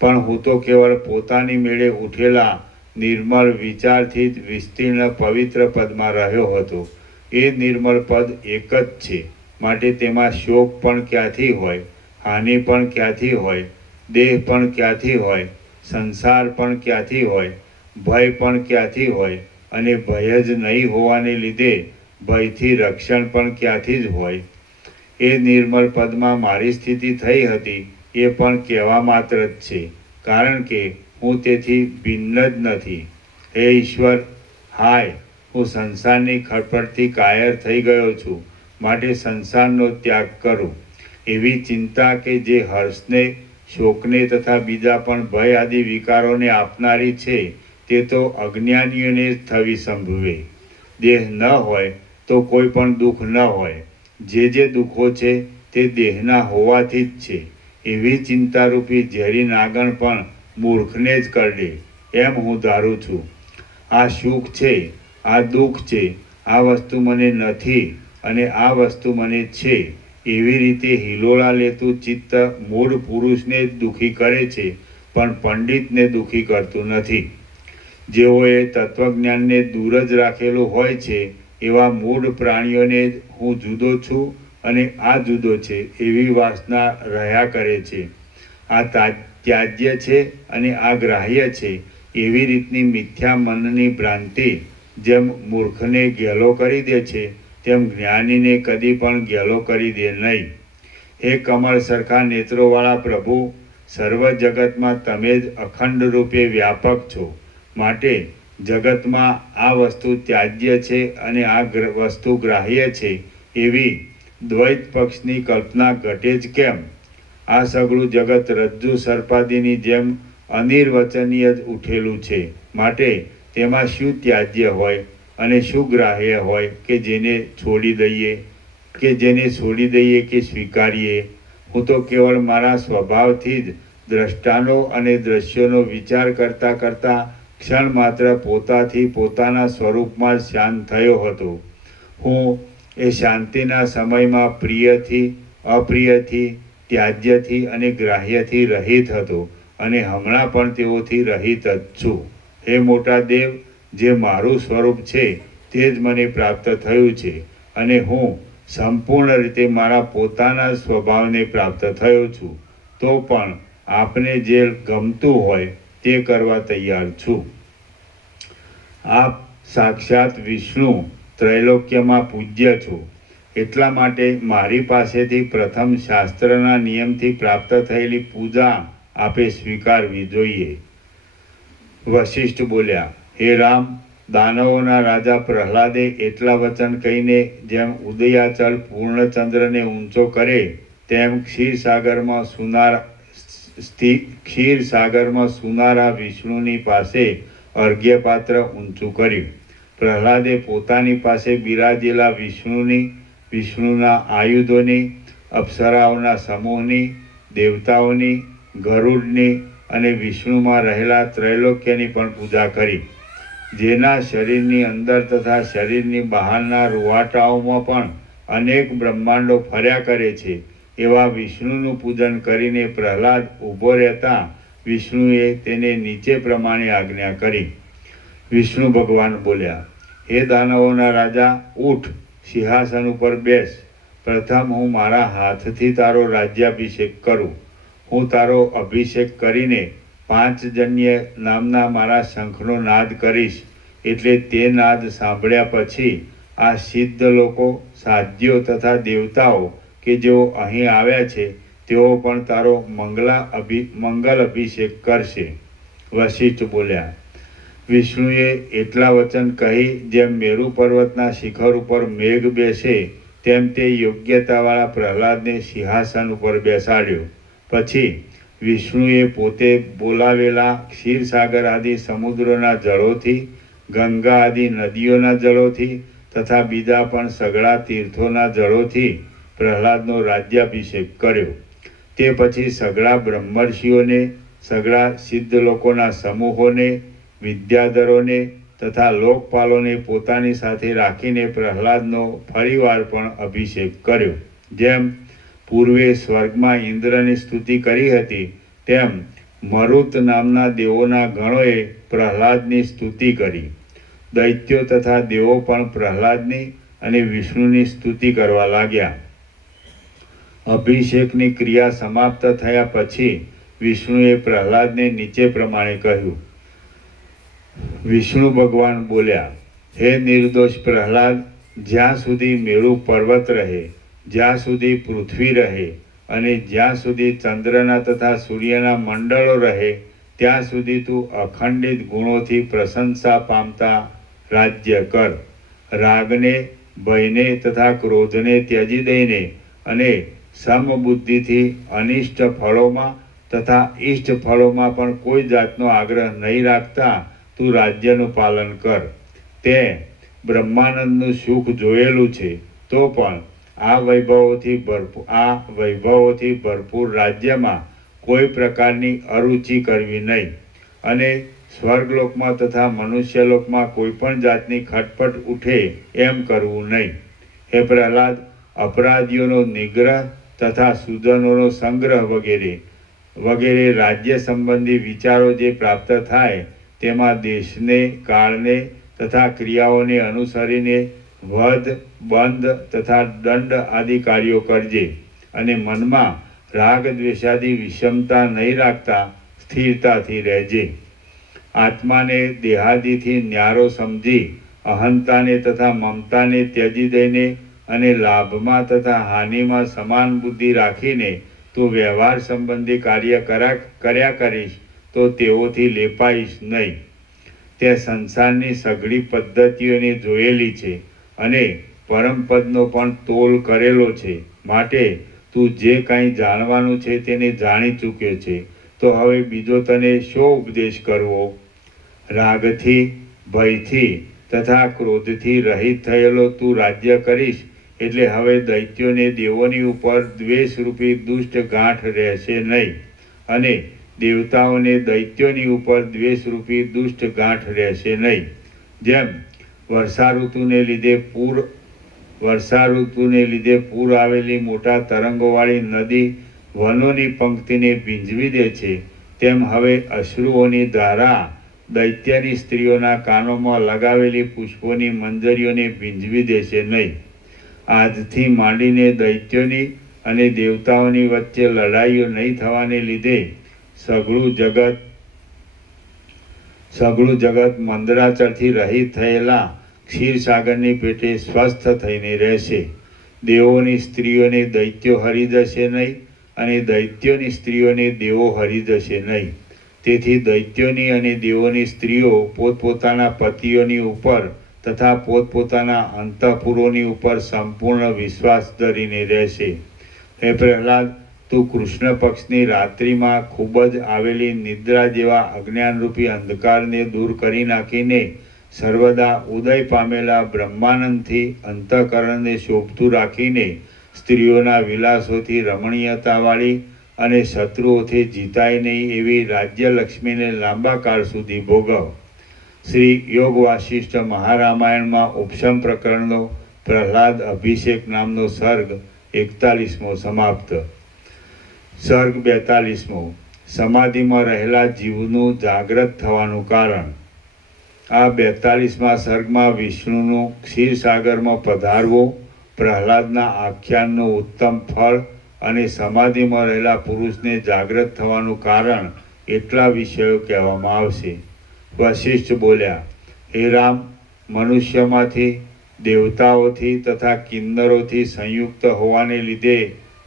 પણ હું તો કેવળ પોતાની મેળે ઉઠેલા નિર્મળ વિચારથી જ વિસ્તીર્ણ પવિત્ર પદમાં રહ્યો હતો. એ નિર્મળ પદ એક જ છે, માટે તેમાં શોક પણ ક્યાંથી હોય, હાનિ પણ ક્યાંથી હોય, દેહ પણ ક્યાંથી હોય, સંસાર પણ ક્યાંથી હોય, ભય પણ ક્યાંથી હોય, અને ભય જ નહીં હોવાને લીધે ભયથી રક્ષણ પણ ક્યાંથી જ હોય. એ નિર્મળ પદમાં મારી સ્થિતિ થઈ હતી એ પણ કહેવા માત્ર જ છે, કારણ કે હું તેથી ભિન્ન જ નથી. હે ઈશ્વર, હાય, હું સંસારની ખડપડથી કાયર થઈ ગયો છું, માટે સંસારનો ત્યાગ કરું. એવી ચિંતા કે જે હર્ષને, શોકને તથા બીજા પણ ભય આદિ વિકારોને આપનારી છે તે તો અજ્ઞાનીઓને જ થવી સંભવે. દેહ ન હોય તો કોઈ પણ દુઃખ ન હોય. જે દુઃખો છે તે દેહના હોવાથી જ છે. એવી ચિંતારૂપી ઝેરી નાગણ પણ મૂર્ખને જ કરડે એમ હું ધારું છું. આ સુખ છે, આ દુઃખ છે, આ વસ્તુ મને નથી અને આ વસ્તુ મને છે, એવી રીતે હિલોળા લેતું ચિત્ત મૂળ પુરુષને જ દુઃખી કરે છે, પણ પંડિતને દુઃખી કરતું નથી. જેઓએ તત્વજ્ઞાનને દૂર જ રાખેલું હોય છે એવા મૂળ પ્રાણીઓને જ હું જુદો છું અને આ જુદો છે એવી વાસના રહ્યા કરે છે. આ ત્યાજ્ય છે અને આ ગ્રાહ્ય છે એવી રીતની મિથ્યા મનની ભ્રાંતિ જેમ મૂર્ખને ગેલો કરી દે છે તેમ જ્ઞાનીને કદી પણ ગેલો કરી દે નહીં. હે કમળ સરખા નેત્રોવાળા પ્રભુ, સર્વ જગતમાં તમે જ અખંડ રૂપે વ્યાપક છો. માટે જગતમાં આ વસ્તુ ત્યાજ્ય છે અને આ વસ્તુ ગ્રાહ્ય છે એવી દ્વૈત પક્ષની કલ્પના ઘટે જ કેમ? આ સગળું જગત રજ્જુ સર્પાદીની જેમ અનિર્વચનીય જ ઉઠેલું છે. માટે તેમાં શું ત્યાજ્ય હોય અને શું ગ્રાહ્ય હોય કે જેને છોડી દઈએ કે સ્વીકારીએ? હું તો કેવળ મારા સ્વભાવથી જ દ્રષ્ટાનો અને દ્રશ્યોનો વિચાર કરતાં કરતાં ક્ષણ માત્ર પોતાથી પોતાના સ્વરૂપમાં જ શાંત થયો હતો. હું એ શાંતિના સમયમાં પ્રિયથી, અપ્રિયથી, ત્યાજ્યથી અને ગ્રાહ્યથી રહિત હતો અને હમણાં પણ તેઓથી રહિત જ છું. હે મોટા દેવ, જે મારું સ્વરૂપ છે તે જ મને પ્રાપ્ત થયું છે અને હું સંપૂર્ણ રીતે મારા પોતાના સ્વભાવને પ્રાપ્ત થયો છું. તો પણ આપને જે ગમતું હોય તે કરવા તૈયાર છું. આપ સાક્ષાત વિષ્ણુ ત્રૈલોક્યમાં પૂજ્ય છો. એટલા માટે મારી પાસેથી પ્રથમ શાસ્ત્રના નિયમથી પ્રાપ્ત થયેલી પૂજા આપે સ્વીકારવી જોઈએ. વશિષ્ઠ બોલ્યા, હે રામ, દાનવોના રાજા પ્રહલાદે એટલા વચન કહીને જેમ ઉદયાચલ પૂર્ણચંદ્રને ઊંચો કરે તેમ ક્ષીરસાગરમાં સુનારા વિષ્ણુની પાસે અર્ઘ્યપાત્ર ઊંચું કર્યું. પ્રહલાદે પોતાની પાસે બિરાજેલા વિષ્ણુના આયુધોની, અપ્સરાઓના સમૂહની, દેવતાઓની, ગરુડની અને વિષ્ણુમાં રહેલા ત્રૈલોક્યની પણ પૂજા કરી. જેના શરીરની અંદર તથા શરીરની બહારના રૂવાટાઓમાં પણ અનેક બ્રહ્માંડો ફર્યા કરે છે એવા વિષ્ણુનું પૂજન કરીને પ્રહલાદ ઊભો રહેતા વિષ્ણુએ તેને નીચે પ્રમાણે આજ્ઞા કરી. વિષ્ણુ ભગવાન બોલ્યા, હે દાનવોના રાજા, ઉઠ, સિંહાસન ઉપર બેસ. પ્રથમ હું મારા હાથથી તારો રાજ્યાભિષેક કરું. હું તારો અભિષેક કરીને પાંચજન્ય નામના મારા શંખનો નાદ કરીશ. એટલે તે નાદ સાંભળ્યા પછી આ સિદ્ધ લોકો, સાધ્યો તથા દેવતાઓ કે જેઓ અહીં આવ્યા છે તેઓ પણ તારો મંગલ અભિષેક કરશે. વશિષ્ઠ બોલ્યા, વિષ્ણુએ એટલા વચન કહી જેમ મેરુ પર્વતના શિખર ઉપર મેઘ બેસે તેમ તે યોગ્યતાવાળા પ્રહલાદને સિંહાસન ઉપર બેસાડ્યો. પછી વિષ્ણુએ પોતે બોલાવેલા ક્ષીરસાગર આદિ સમુદ્રોના જળોથી, ગંગા આદિ નદીઓના જળોથી તથા બીજા પણ સઘળા તીર્થોના જળોથી પ્રહલાદનો રાજ્યાભિષેક કર્યો. તે પછી સઘળા બ્રહ્મર્ષિઓને, સઘળા સિદ્ધ લોકોના સમૂહોને, વિદ્યાધરોને તથા લોકપાલોને પોતાની સાથે રાખીને પ્રહલાદનો ફરીવાર પણ અભિષેક કર્યો. જેમ પૂર્વે સ્વર્ગમાં ઇન્દ્રની સ્તુતિ કરી હતી તેમ મરુત નામના દેવોના ગણોએ પ્રહલાદની સ્તુતિ કરી. દૈત્યો તથા દેવો પણ પ્રહલાદની અને વિષ્ણુની સ્તુતિ કરવા લાગ્યા. અભિષેકની ક્રિયા સમાપ્ત થયા પછી વિષ્ણુએ પ્રહલાદને નીચે પ્રમાણે કહ્યું. વિષ્ણુ ભગવાન બોલ્યા, હે નિર્દોષ પ્રહલાદ, જ્યાં સુધી મેરુ પર્વત રહે, જ્યાં સુધી પૃથ્વી રહે અને જ્યાં સુધી ચંદ્રના તથા સૂર્યના મંડળો રહે ત્યાં સુધી તું અખંડિત ગુણોથી પ્રશંસા પામતા રાજ્ય કર. રાગને, ભયને તથા ક્રોધને ત્યજી દઈને અને સમબુદ્ધિથી અનિષ્ટ ફળોમાં તથા ઇષ્ટ ફળોમાં પણ કોઈ જાતનો આગ્રહ નહીં રાખતા તું રાજ્યનું પાલન કર. તે બ્રહ્માનંદનું સુખ જોયેલું છે તો પણ આ વૈભવોથી ભરપૂર રાજ્યમાં કોઈ પ્રકારની અરુચિ કરવી નહીં અને સ્વર્ગલોકમાં તથા મનુષ્યલોકમાં કોઈ પણ જાતની ખટપટ ઉઠે એમ કરવું નહીં. હે પ્રહલાદ, અપરાધીઓનો નિગ્રહ તથા સુજનોનો સંગ્રહ વગેરે રાજ્ય સંબંધી વિચારો જે પ્રાપ્ત થાય તેમાં દેશને, કાળને તથા ક્રિયાઓને અનુસરીને વધ, બંધ તથા દંડ આદિ કાર્યો કરજે અને મનમાં રાગ દ્વેષાદી વિષમતા નહીં રાખતા સ્થિરતાથી રહેજે. આત્માને દેહાદિથી ન્યારો સમજી અહંતાને તથા મમતાને ત્યજી દઈને અને લાભમાં તથા હાનિમાં સમાન બુદ્ધિ રાખીને તું વ્યવહાર સંબંધી કાર્ય કર્યા કરીશ તો તેઓથી લેપાઈશ નહીં. તે સંસારની સઘળી પદ્ધતિઓને જોયેલી છે અને પરમપદનો પણ તોલ કરેલો છે. માટે તું જે કાંઈ જાણવાનું છે તેને જાણી ચૂક્યો છે, તો હવે બીજો તને શો ઉપદેશ કરવો? રાગથી, ભયથી તથા ક્રોધથી રહિત થયેલો તું રાજ્ય કરીશ, એટલે હવે દૈત્યોને દેવોની ઉપર દ્વેષરૂપી દુષ્ટ ગાંઠ રહેશે નહીં, અને દેવતાઓને દૈત્યોની ઉપર દ્વેષરૂપી દુષ્ટ ગાંઠ રહેશે નહીં. જેમ વર્ષા ઋતુને લીધે પૂર આવેલી મોટા તરંગોવાળી નદી વનોની પંક્તિને ભીંજવી દે છે, તેમ હવે અશ્રુઓની ધારા દૈત્યની સ્ત્રીઓના કાનોમાં લગાવેલી પુષ્પોની મંજરીઓને ભીંજવી દેશે નહીં. આજથી માંડીને દૈત્યોની અને દેવતાઓની વચ્ચે લડાઈઓ નહીં થવાને લીધે સઘળું જગત મંદરાચરથી રહિત થયેલા ક્ષીરસાગરની પેટે સ્વસ્થ થઈને રહેશે. દેવોની સ્ત્રીઓને દૈત્યો હરી જશે નહીં, અને દૈત્યોની સ્ત્રીઓને દેવો હરી જશે નહીં. તેથી દૈત્યોની અને દેવોની સ્ત્રીઓ પોતપોતાના પતિઓની ઉપર તથા પોતપોતાના અંતઃપુરોની ઉપર સંપૂર્ણ વિશ્વાસ ધરીને રહેશે. હે પ્રહલાદ, તું કૃષ્ણ પક્ષની રાત્રિમાં ખૂબ જ આવેલી નિદ્રા જેવા અજ્ઞાનરૂપી અંધકારને દૂર કરી નાખીને સર્વદા ઉદય પામેલા બ્રહ્માનંદથી અંતઃકરણને શોભતું રાખીને સ્ત્રીઓના વિલાસોથી રમણીયતાવાળી અને શત્રુઓથી જીતાય નહીં એવી રાજ્યલક્ષ્મીને લાંબા કાળ સુધી ભોગવ. શ્રી યોગ વાસિષ્ઠ મહારામાયણમાં ઉપશમ પ્રકરણનો પ્રહલાદ અભિષેક નામનો સર્ગ 41મો સમાપ્ત. સર્ગ 42મો. સમાધિમાં રહેલા જીવનું જાગ્રત થવાનું કારણ. આ 42મા સર્ગમાં વિષ્ણુનું ક્ષીરસાગરમાં પધારવો, પ્રહલાદના આખ્યાનનું ઉત્તમ ફળ અને સમાધિમાં રહેલા પુરુષને જાગ્રત થવાનું કારણ એટલા વિષયો કહેવામાં આવશે. વશિષ્ઠ બોલ્યા, હે રામ, મનુષ્યમાંથી, દેવતાઓથી તથા કિન્નરોથી સંયુક્ત હોવાને લીધે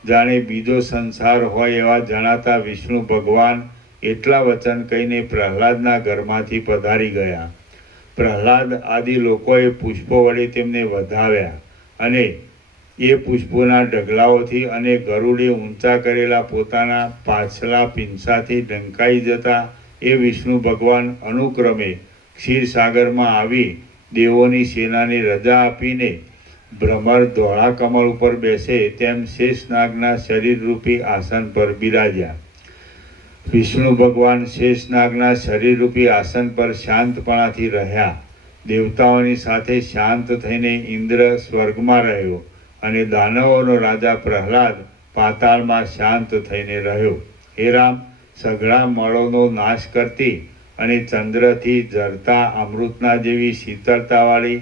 જાણે બીજો સંસાર હોય એવા જણાતા વિષ્ણુ ભગવાન એટલા વચન કહીને પ્રહલાદના ઘરમાંથી પધારી ગયા. પ્રહલાદ આદિ લોકોએ પુષ્પો વડે તેમને વધાવ્યા, અને એ પુષ્પોના ઢગલાઓથી અને ગરુડે ઊંચા કરેલા પોતાના પાછલા પીંછાથી ઢંકાઈ જતા એ વિષ્ણુ ભગવાન અનુક્રમે ક્ષીરસાગરમાં આવી દેવોની સેનાને રજા આપીને ભ્રમર ધોળા કમળ ઉપર બેસે તેમ શેષનાગના શરીરરૂપી આસન પર બિરાજ્યા. વિષ્ણુ ભગવાન શેષનાગના શરીરરૂપી આસન પર શાંતપણાથી રહ્યા. દેવતાઓની સાથે શાંત થઈને ઇન્દ્ર સ્વર્ગમાં રહ્યો, અને દાનવોનો રાજા પ્રહલાદ પાતાળમાં શાંત થઈને રહ્યો. હે રામ, સઘળા મળોનો નાશ કરતી અને ચંદ્રથી ઝરતા અમૃતના જેવી શીતળતાવાળી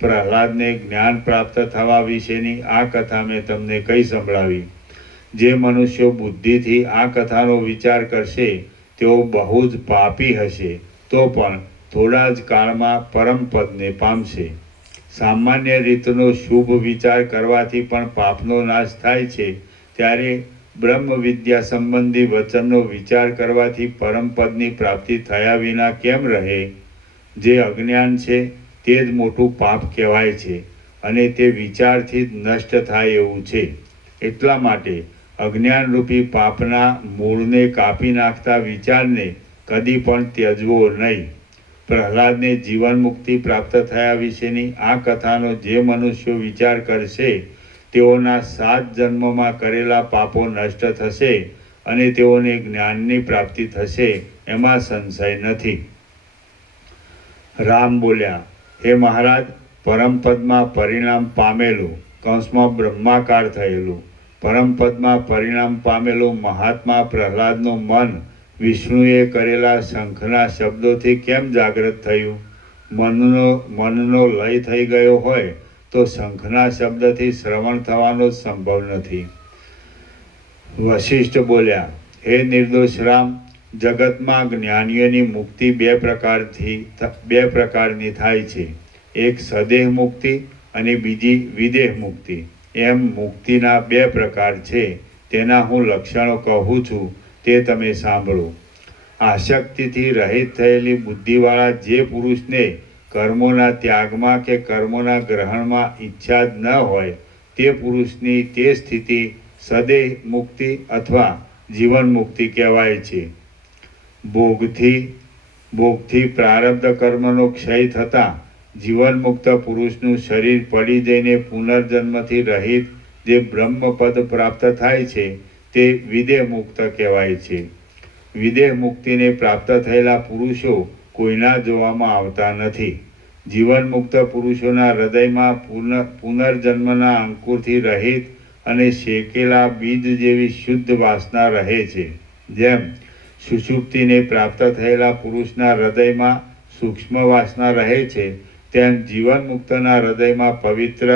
પ્રહલાદને જ્ઞાન પ્રાપ્ત થવા વિશેની આ કથા મેં તમને કહી સંભળાવી. જે મનુષ્યો બુદ્ધિથી આ કથાનો વિચાર કરશે તેઓ બહુ જ પાપી હશે, તો પણ થોડા જ કાળમાં પરમપદને પામશે. સામાન્ય રીતનો શુભ વિચાર કરવાથી પણ પાપનો નાશ થાય છે, ત્યારે બ્રહ્મ વિદ્યા સંબંધી વચનનો વિચાર કરવાથી પરમપદની પ્રાપ્તિ થયા વિના કેમ રહે? જે અજ્ઞાન છે તે જ મોટું પાપ કહેવાય છે, અને તે વિચારથી જ નષ્ટ થાય એવું છે. એટલા માટે અજ્ઞાનરૂપી પાપના મૂળને કાપી નાખતા વિચારને કદી પણ ત્યજવો નહીં. પ્રહલાદને જીવન મુક્તિ પ્રાપ્ત થયા વિશેની આ કથાનો જે મનુષ્યો વિચાર કરશે તેઓના 7 જન્મમાં કરેલા પાપો નષ્ટ થશે, અને તેઓને જ્ઞાનની પ્રાપ્તિ થશે, એમાં સંશય નથી. રામ બોલ્યા, હે મહારાજ, પરમપદમાં પરિણામ પામેલું કૌંસમાં બ્રહ્માકાર થયેલું પરમપદમાં પરિણામ પામેલું મહાત્મા પ્રહલાદનું મન વિષ્ણુએ કરેલા શંખના શબ્દોથી કેમ જાગૃત થયું? મનનો લય થઈ ગયો હોય તો શંખના શબ્દથી શ્રવણ થવાનો સંભવ નથી. વશિષ્ઠ બોલ્યા, હે નિર્દોષ રામ, જગતમાં જ્ઞાનીઓની મુક્તિ બે પ્રકારની થાય છે. એક સદેહ મુક્તિ અને બીજી વિદેહ મુક્તિ. એમ મુક્તિના 2 પ્રકાર છે. તેના હું લક્ષણો કહું છું, તે તમે સાંભળો. આસક્તિથી રહિત થયેલી બુદ્ધિવાળા જે પુરુષને કર્મોના ત્યાગમાં કે કર્મોના ગ્રહણમાં ઈચ્છા જ ન હોય, તે પુરુષની તે સ્થિતિ સદેહ મુક્તિ અથવા જીવન મુક્તિ કહેવાય છે. ભોગથી પ્રારબ્ધ કર્મનો ક્ષય થતાં જીવન મુક્ત પુરુષનું શરીર પડી જઈને પુનર્જન્મથી રહિત જે બ્રહ્મપદ પ્રાપ્ત થાય છે, તે વિદેહ મુક્ત કહેવાય છે. વિદેહ મુક્તિને પ્રાપ્ત થયેલા પુરુષો કોઈના જોવામાં આવતા નથી. જીવન મુક્ત પુરુષોના હૃદયમાં પુનર્જન્મના અંકુરથી રહિત અને શેકેલા બીજ જેવી શુદ્ધ વાસના રહે છે. જેમ સુષુપ્તિને પ્રાપ્ત થયેલા પુરુષના હૃદયમાં સૂક્ષ્મ વાસના રહે છે, તેમ જીવન મુક્તના હૃદયમાં પવિત્ર,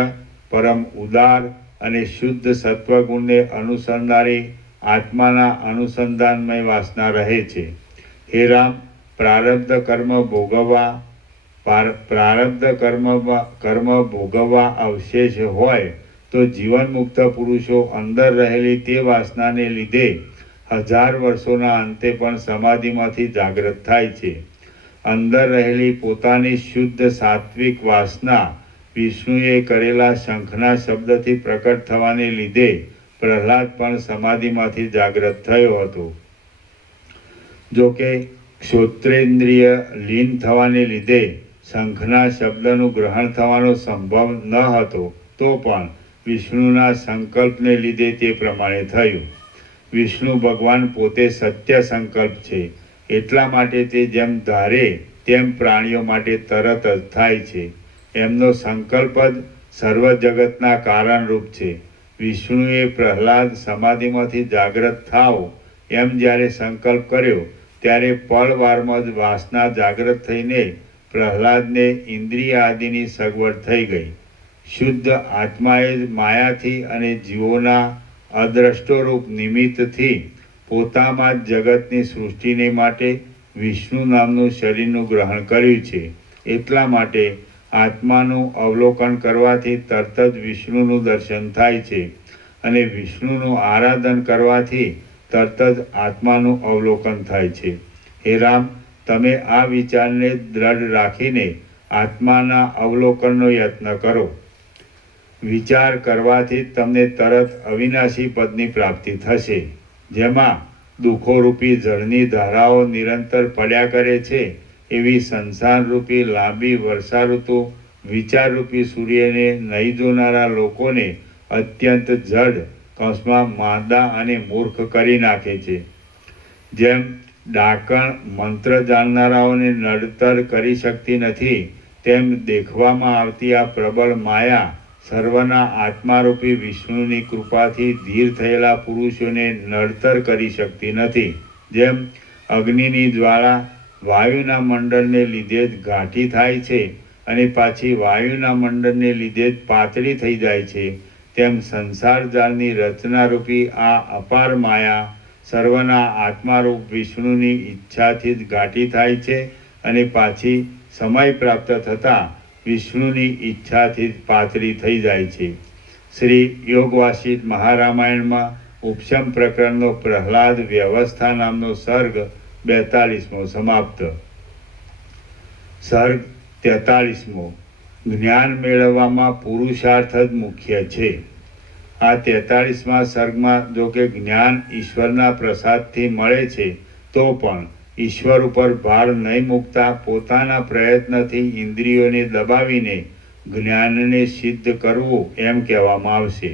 પરમ ઉદાર અને શુદ્ધ સત્વગુણને અનુસરનારી આત્માના અનુસંધાનમય વાસના રહે છે. હે રામ, પ્રારબ્ધ કર્મ ભોગવવા અવશેષ હોય તો જીવન મુક્ત પુરુષો અંદર રહેલી તે વાસનાને લીધે 1000 વર્ષોના અંતે પણ સમાધિમાંથી જાગૃત થાય છે. અંદર રહેલી પોતાની શુદ્ધ સાત્વિક વાસના વિષ્ણુએ કરેલા શંખના શબ્દથી પ્રકટ થવાને લીધે પ્રહલાદ પણ સમાધિમાંથી જાગૃત થયો હતો. જો કે ક્ષોત્રેન્દ્રિય લીન થવાને લીધે શંખના શબ્દનું ગ્રહણ થવાનો સંભવ ન હતો, તો પણ વિષ્ણુના સંકલ્પને લીધે તે પ્રમાણે થયું. વિષ્ણુ ભગવાન પોતે સત્ય સંકલ્પ છે, એટલા માટે તે જેમ ધારે તેમ પ્રાણીઓ માટે તરત જ થાય છે. એમનો સંકલ્પ જ સર્વ જગતના કારણરૂપ છે. વિષ્ણુએ પ્રહલાદ સમાધિમાંથી જાગૃત થાવ એમ જ્યારે સંકલ્પ કર્યો, ત્યારે પળવારમાં જ વાસના જાગૃત થઈને પ્રહલાદને ઇન્દ્રિય આદિની સગવડ થઈ ગઈ. શુદ્ધ આત્માએ જ માયાથી અને જીવોના અદ્રષ્ટોરૂપ નિમિત્તથી પોતામાં જ જગતની સૃષ્ટિને માટે વિષ્ણુ નામનું શરીરનું ગ્રહણ કર્યું છે. એટલા માટે આત્માનું અવલોકન કરવાથી તરત જ વિષ્ણુનું દર્શન થાય છે અને વિષ્ણુનું આરાધન કરવાથી તરત જ આત્માનું અવલોકન થાય છે. હે રામ, તમે આ વિચારને દ્રઢ રાખીને આત્માના અવલોકનનો યત્ન કરો. વિચાર કરવાથી તમને તરત અવિનાશી પદની પ્રાપ્તિ થશે, જેમાં દુઃખોરૂપી જળની ધારાઓ નિરંતર પડ્યા કરે છે. એવી સંસારરૂપી લાંબી વર્ષાઋતુ વિચારરૂપી સૂર્યને નહીં જોનારા લોકોને અત્યંત જડ માંદા અને મૂર્ખ કરી નાખે છે. જેમ ડાકણ મંત્ર જાણનારાઓને નડતર કરી શકતી નથી, તેમ દેખવામાં આવતી આ પ્રબળ માયા સર્વના આત્મારૂપી વિષ્ણુની કૃપાથી ધીર થયેલા પુરુષોને નડતર કરી શકતી નથી. જેમ અગ્નિની જ્વાળા વાયુના મંડળને લીધે જ ઘાટી થાય છે અને પાછી વાયુના મંડળને લીધે જ પાતળી થઈ જાય છે, તેમ સંસાર જાળની રચનારૂપી આ અપાર માયા સર્વના આત્મારૂપ વિષ્ણુની ઈચ્છાથી જ ઘાટી થાય છે અને પાછી સમય પ્રાપ્ત થતાં વિષ્ણુની ઈચ્છાથી જ પાતળી થઈ જાય છે. શ્રી યોગવાસિષ્ઠ મહારામાયણમાં ઉપશમ પ્રકરણનો પ્રહલાદ વ્યવસ્થા નામનો સર્ગ 42મો સમાપ્ત. સર્ગ 43મો. જ્ઞાન મેળવવામાં પુરુષાર્થ જ મુખ્ય છે. આ 43મા સર્ગમાં જો કે જ્ઞાન ઈશ્વરના પ્રસાદથી મળે છે, તો પણ ઈશ્વર ઉપર ભાર નહીં મૂકતા પોતાના પ્રયત્નથી ઇન્દ્રિયોને દબાવીને જ્ઞાનને સિદ્ધ કરવું એમ કહેવામાં આવશે.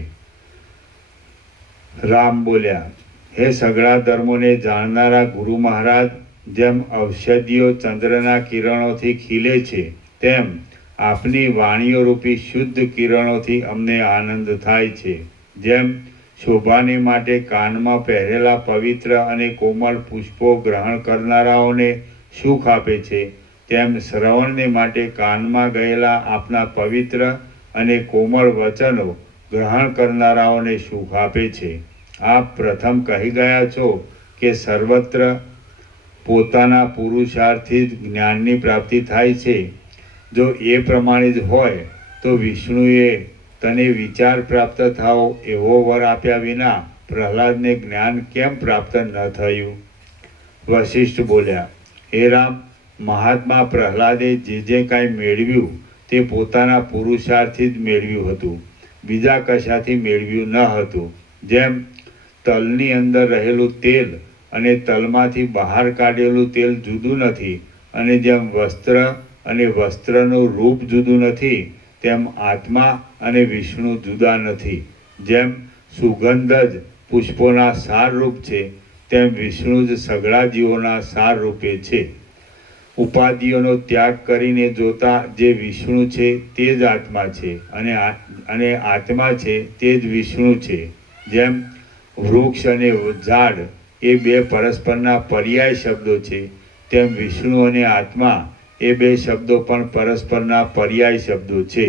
રામ બોલ્યા, હે સઘળા ધર્મોને જાણનારા ગુરુ મહારાજ, જેમ ઔષધિઓ ચંદ્રના કિરણોથી ખીલે છે, તેમ આપની વાણીઓ રૂપી શુદ્ધ કિરણોથી અમને આનંદ થાય છે. જેમ શોભાને માટે કાનમાં પહેરેલા પવિત્ર અને કોમળ પુષ્પો ગ્રહણ કરનારાઓને સુખ આપે છે, તેમ શ્રવણને માટે કાનમાં ગયેલા આપના પવિત્ર અને કોમળ વચનો ગ્રહણ કરનારાઓને સુખ આપે છે. આપ પ્રથમ કહી ગયા છો કે સર્વત્ર પોતાના પુરુષાર્થથી જ જ્ઞાનની પ્રાપ્તિ થાય છે. જો એ પ્રમાણે જ હોય તો વિષ્ણુએ તને વિચાર પ્રાપ્ત થાવ એવો વર આપ્યા વિના પ્રહલાદને જ્ઞાન કેમ પ્રાપ્ત ન થયું? વશિષ્ઠ બોલ્યા, હે રામ, મહાત્મા પ્રહલાદે જે કાંઈ મેળવ્યું તે પોતાના પુરુષાર્થથી જ મેળવ્યું હતું, બીજા કશાથી મેળવ્યું ન હતું. જેમ તલની અંદર રહેલું તેલ અને તલમાંથી બહાર કાઢેલું તેલ જુદું નથી, અને જેમ વસ્ત્ર અને વસ્ત્રનું રૂપ જુદું નથી, તેમ આત્મા અને વિષ્ણુ જુદા નથી. જેમ સુગંધ જ પુષ્પોના સાર રૂપ છે, તેમ વિષ્ણુ જ સઘળા જીવોના સાર રૂપે છે. ઉપાધિઓનો ત્યાગ કરીને જોતા જે વિષ્ણુ છે તે જ આત્મા છે, અને આત્મા છે તે જ વિષ્ણુ છે. જેમ વૃક્ષ અને ઝાડ એ બે પરસ્પરના પર્યાય શબ્દો છે, તેમ વિષ્ણુ અને આત્મા એ બે શબ્દો પણ પરસ્પરના પર્યાય શબ્દો છે.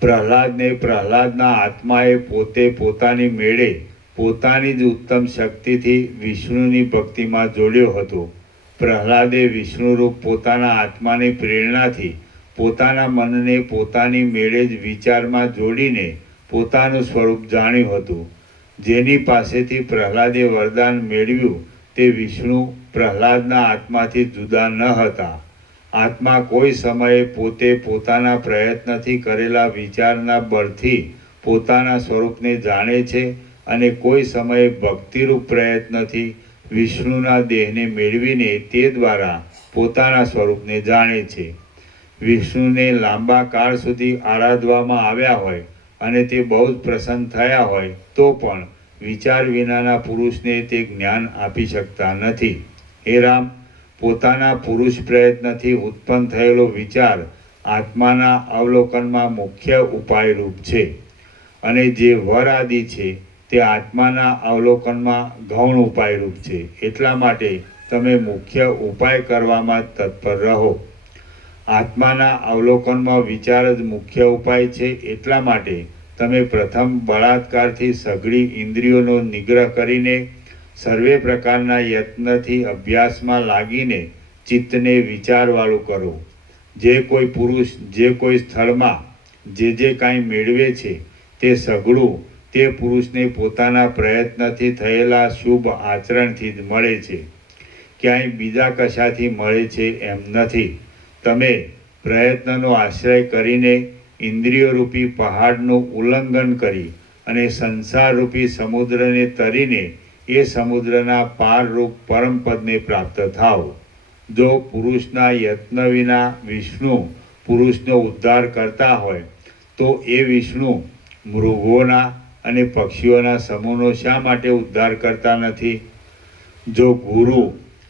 પ્રહલાદને પ્રહલાદના આત્માએ પોતે પોતાની મેળે પોતાની જ ઉત્તમ શક્તિથી વિષ્ણુની ભક્તિમાં જોડ્યો હતો. પ્રહલાદે વિષ્ણુરૂપ પોતાના આત્માની પ્રેરણાથી પોતાના મનને પોતાની મેળે જ વિચારમાં જોડીને પોતાનું સ્વરૂપ જાણ્યું હતું. જેની પાસેથી પ્રહલાદે વરદાન મેળવ્યું તે વિષ્ણુ પ્રહલાદના આત્માથી જુદા ન હતા. આત્મા કોઈ સમયે પોતે પોતાના પ્રયત્નથી કરેલા વિચારના બળથી પોતાના સ્વરૂપને જાણે છે, અને કોઈ સમયે ભક્તિરૂપ પ્રયત્નથી વિષ્ણુના દેહને મેળવીને તે દ્વારા પોતાના સ્વરૂપને જાણે છે. વિષ્ણુને લાંબા કાળ સુધી આરાધવામાં આવ્યા હોય અને તે બહુ જ પ્રસન્ન થયા હોય તો પણ વિચાર વિનાના પુરુષને તે જ્ઞાન આપી શકતા નથી. હે રામ, પોતાના પુરુષ પ્રયત્નથી ઉત્પન્ન થયેલો વિચાર આત્માના અવલોકનમાં મુખ્ય ઉપાયરૂપ છે, અને જે વર આદિ છે તે આત્માના અવલોકનમાં ગૌણ ઉપાયરૂપ છે. એટલા માટે તમે મુખ્ય ઉપાય કરવામાં તત્પર રહો. આત્માના અવલોકનમાં વિચાર જ મુખ્ય ઉપાય છે. એટલા માટે તમે પ્રથમ બળાત્કારથી સઘળી ઇન્દ્રિયોનો નિગ્રહ કરીને સર્વે પ્રકારના યત્નથી અભ્યાસમાં લાગીને ચિત્તને વિચારવાળું કરો. જે કોઈ પુરુષ જે કોઈ સ્થળમાં જે કાંઈ મેળવે છે તે સઘળું તે પુરુષને પોતાના પ્રયત્નથી થયેલા શુભ આચરણથી જ મળે છે, ક્યાંય બીજા કશાથી મળે છે એમ નથી. તમે પ્રયત્નનો આશ્રય કરીને ઇન્દ્રિયોરૂપી પહાડનું ઉલ્લંઘન કરી અને સંસારરૂપી સમુદ્રને તરીને એ સમુદ્રના પારરૂપ પરમપદને પ્રાપ્ત થાવ. જો પુરુષના યત્ન વિના વિષ્ણુ પુરુષનો ઉદ્ધાર કરતા હોય તો એ વિષ્ણુ મૃગોના અને પક્ષીઓના સમૂહનો શા માટે ઉદ્ધાર કરતા નથી? જો ગુરુ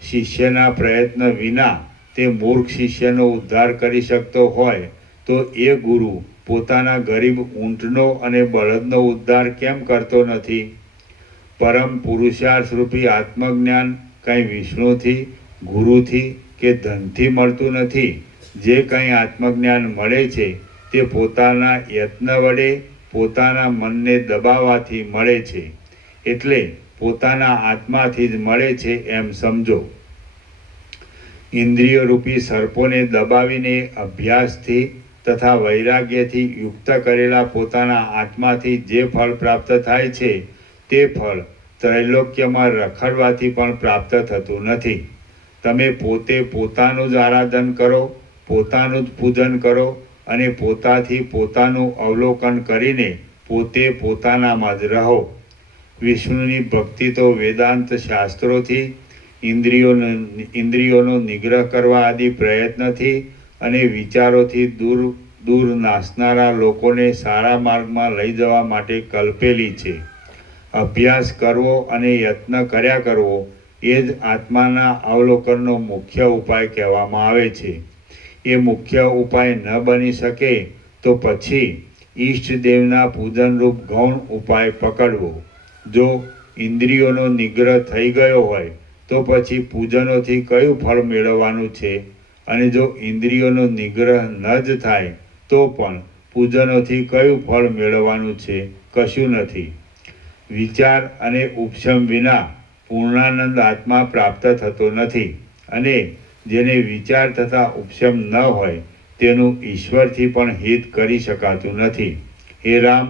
શિષ્યના પ્રયત્ન વિના તે મૂર્ખ શિષ્યનો ઉદ્ધાર કરી શકતો હોય તો એ ગુરુ પોતાના ગરીબ ઊંટનો અને બળદનો ઉદ્ધાર કેમ કરતો નથી? પરમ પુરુષાર્થરૂપી આત્મજ્ઞાન કંઈ વિષ્ણુથી, ગુરુથી કે ધનથી મળતું નથી. જે કંઈ આત્મજ્ઞાન મળે છે તે પોતાના યત્ન વડે પોતાના મનને દબાવવાથી મળે છે, એટલે પોતાના આત્માથી જ મળે છે એમ સમજો. ઇન્દ્રિયરૂપી સર્પોને દબાવીને અભ્યાસથી તથા વૈરાગ્યથી યુક્ત કરેલા પોતાના આત્માથી જે ફળ પ્રાપ્ત થાય છે તે ફળ ત્રૈલોક્યમાં રખડવાથી પણ પ્રાપ્ત થતું નથી. તમે પોતે પોતાનું જ આરાધન કરો, પોતાનું જ પૂજન કરો અને પોતાથી પોતાનું અવલોકન કરીને પોતે પોતાનામાં જ રહો. વિષ્ણુની ભક્તિ તો વેદાંત શાસ્ત્રોથી, ઇન્દ્રિયોનો નિગ્રહ કરવા આદિ પ્રયત્નથી અને વિચારોથી દૂર નાસનારા લોકોને સારા માર્ગમાં લઈ જવા માટે કલ્પેલી છે. અભ્યાસ કરવો અને યત્ન કર્યા કરવો એ જ આત્માના અવલોકનનો મુખ્ય ઉપાય કહેવામાં આવે છે. એ મુખ્ય ઉપાય ન બની શકે તો પછી ઈષ્ટદેવના પૂજનરૂપ ગૌણ ઉપાય પકડવો. જો ઇન્દ્રિયોનો નિગ્રહ થઈ ગયો હોય તો પછી પૂજનોથી કયું ફળ મેળવવાનું છે? અને જો ઇન્દ્રિયોનો નિગ્રહ ન જ થાય તો પણ પૂજનોથી કયું ફળ મેળવવાનું છે? કશું નથી. વિચાર અને ઉપશમ વિના પૂર્ણાનંદ આત્મા પ્રાપ્ત થતો નથી, અને જેને વિચાર તથા ઉપશમ ન હોય તેનું ઈશ્વરથી પણ હિત કરી શકાતું નથી. હે રામ,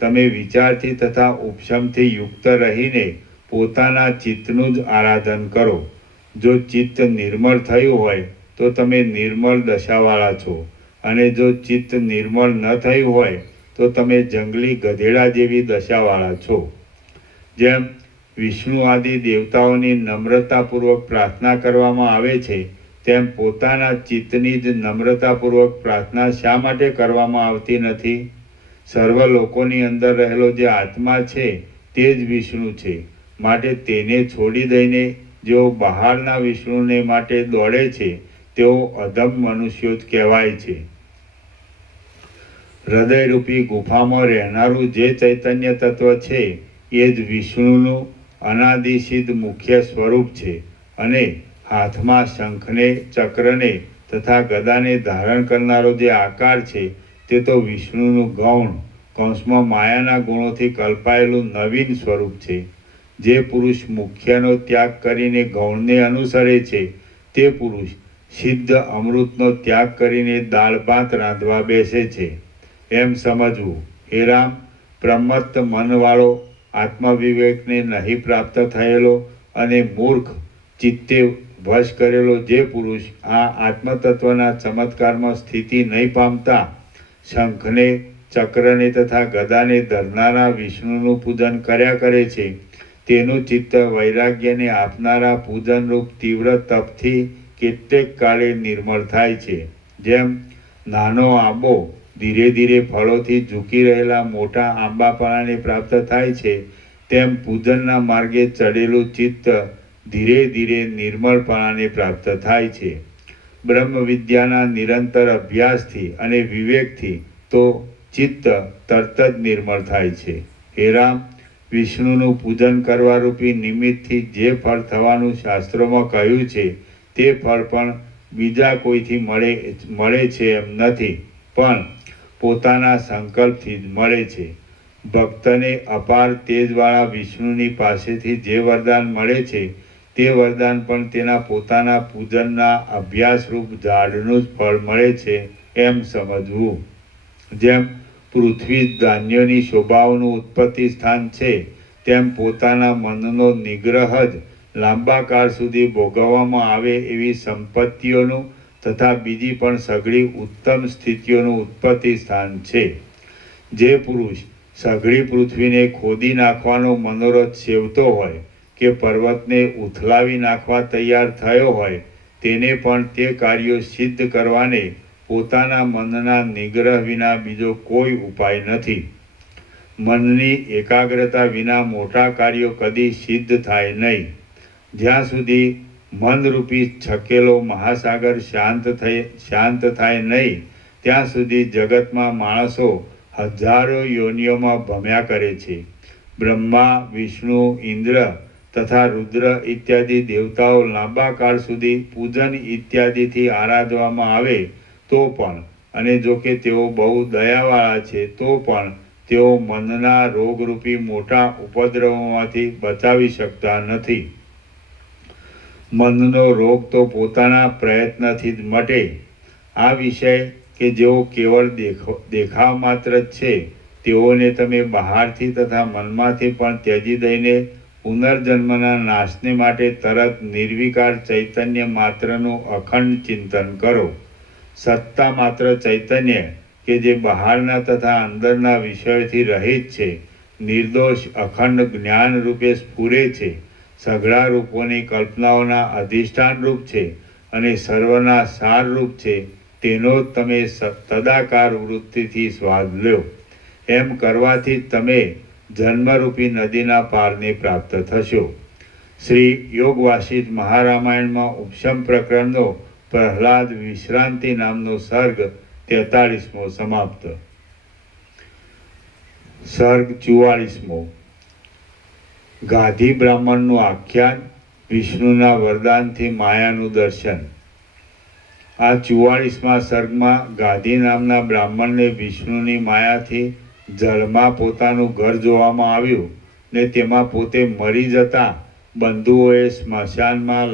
તમે વિચારથી તથા ઉપશમથી યુક્ત રહીને પોતાના ચિત્તનું જ આરાધન કરો. જો ચિત્ત નિર્મળ થયું હોય તો તમે નિર્મળ દશાવાળા છો, અને જો ચિત્ત નિર્મળ ન થયું હોય તો તમે જંગલી ગધેડા જેવી દશાવાળા છો. જેમ વિષ્ણુ આદિ દેવતાઓની નમ્રતાપૂર્વક પ્રાર્થના કરવામાં આવે છે, તેમ પોતાના ચિત્તની જ નમ્રતાપૂર્વક પ્રાર્થના શા માટે કરવામાં આવતી નથી? સર્વ લોકોની અંદર રહેલો જે આત્મા છે તે જ વિષ્ણુ છે, માટે તેને છોડી દઈને જેઓ બહારના વિષ્ણુને માટે દોડે છે તેઓ અધમ મનુષ્યો જ કહેવાય છે. હૃદયરૂપી ગુફામાં રહેનારું જે ચૈતન્ય તત્વ છે એ જ વિષ્ણુનું અનાદિસિદ્ધ મુખ્ય સ્વરૂપ છે, અને હાથમાં શંખને, ચક્રને તથા ગદાને ધારણ કરનારો જે આકાર છે તે તો વિષ્ણુનું ગૌણ કૌંસમાં માયાના ગુણોથી કલ્પાયેલું નવીન સ્વરૂપ છે. જે પુરુષ મુખ્યનો ત્યાગ કરીને ગૌણને અનુસરે છે તે પુરુષ સિદ્ધ અમૃતનો ત્યાગ કરીને દાળ ભાત રાંધવા બેસે છે, એમ સમજવું. હે રામ, પ્રમત્ત મનવાળો, આત્મવિવેકને નહીં પ્રાપ્ત થયેલો અને મૂર્ખ ચિત્તે વશ કરેલો જે પુરુષ આ આત્મતત્વના ચમત્કારમાં સ્થિતિ નહીં પામતા શંખને, ચક્રને તથા ગદાને ધરનારા વિષ્ણુનું પૂજન કર્યા કરે છે, તેનું ચિત્ત વૈરાગ્યને આપનારા પૂજનરૂપ તીવ્ર તપથી કેટલેક કાળે નિર્મળ થાય છે. જેમ નાનો આંબો ધીરે ધીરે ફળોથી ઝૂકી રહેલા મોટા આંબાપણાને પ્રાપ્ત થાય છે, તેમ પૂજનના માર્ગે ચડેલું ચિત્ત ધીરે ધીરે નિર્મળપણાને પ્રાપ્ત થાય છે. બ્રહ્મ વિદ્યાના નિરંતર અભ્યાસથી અને વિવેકથી તો ચિત્ત તરત જ નિર્મળ થાય છે. હે રામ, વિષ્ણુનું પૂજન કરવા રૂપી નિમિત્તથી જે ફળ થવાનું શાસ્ત્રોમાં કહ્યું છે તે ફળ પણ બીજા કોઈથી મળે છે એમ નથી, પણ પોતાના સંકલ્પથી જ મળે છે. ભક્તને અપાર તેજવાળા વિષ્ણુની પાસેથી જે વરદાન મળે છે તે વરદાન પણ તેના પોતાના પૂજનના અભ્યાસરૂપ ઝાડનું જ ફળ મળે છે એમ સમજવું. જેમ પૃથ્વી ધાન્યોની શોભાઓનું ઉત્પત્તિ સ્થાન છે, તેમ પોતાના મનનો નિગ્રહ જ લાંબા કાળ સુધી ભોગવવામાં આવે એવી સંપત્તિઓનું તથા બીજી પણ સઘળી ઉત્તમ સ્થિતિઓનું ઉત્પત્તિ સ્થાન છે. જે પુરુષ સઘળી પૃથ્વીને ખોદી નાખવાનો મનોરથ સેવતો હોય કે પર્વતને ઉથલાવી નાખવા તૈયાર થયો હોય, તેને પણ તે કાર્યો સિદ્ધ કરવાને પોતાના મનના નિગ્રહ વિના બીજો કોઈ ઉપાય નથી. મનની એકાગ્રતા વિના મોટા કાર્યો કદી સિદ્ધ થાય નહીં. જ્યાં સુધી મનરૂપી છકેલો મહાસાગર શાંત થાય નહીં, ત્યાં સુધી જગતમાં માણસો હજારો યોનિઓમાં ભમ્યા કરે છે. બ્રહ્મા, વિષ્ણુ, ઇન્દ્ર તથા રુદ્ર ઇત્યાદિ દેવતાઓ લાંબા કાળ સુધી પૂજન ઇત્યાદિથી આરાધવામાં આવે તો પણ, અને જો કે તેઓ બહુ દયાવાળા છે તો પણ તેઓ મનના રોગરૂપી મોટા ઉપદ્રવોમાંથી બચાવી શકતા નથી. મનનો રોગ તો પોતાના પ્રયત્નથી જ મટે. આ વિષય કે જેઓ કેવળ દેખાવ માત્ર જ છે તેઓને તમે બહારથી તથા મનમાંથી પણ ત્યજી દઈને પુનર્જન્મના નાશને માટે તરત નિર્વિકાર ચૈતન્ય માત્રનું અખંડ ચિંતન કરો. સત્તા માત્ર ચૈતન્ય કે જે બહારના તથા અંદરના વિષયોથી રહિત છે, નિર્દોષ અખંડ જ્ઞાન રૂપે સ્ફુરે છે, સઘળા રૂપોની કલ્પનાઓના અધિષ્ઠાન રૂપ છે અને સર્વના સાર રૂપ છે, તેનો જ તમે તદાકાર વૃત્તિથી સ્વાદ લ્યો. એમ કરવાથી તમે જન્મરૂપી નદીના પારને પ્રાપ્ત થશો. શ્રી યોગ વાસિષ્ઠ મહારામાયણમાં ઉપશમ પ્રકરણનો પ્રહલાદ વિશ્રાંતિ નામનો સર્ગ 43મો સમાપ્ત. સર્ગ 44મો. ગાધી બ્રાહ્મણનું આખ્યાન, વિષ્ણુના વરદાનથી માયાનું દર્શન. આ 44મા સર્ગમાં ગાધી નામના બ્રાહ્મણને વિષ્ણુની માયાથી જળમાં પોતાનું ઘર જોવામાં આવ્યું ને તેમાં પોતે મરી જતા બંધુઓએ સ્મશાનમાં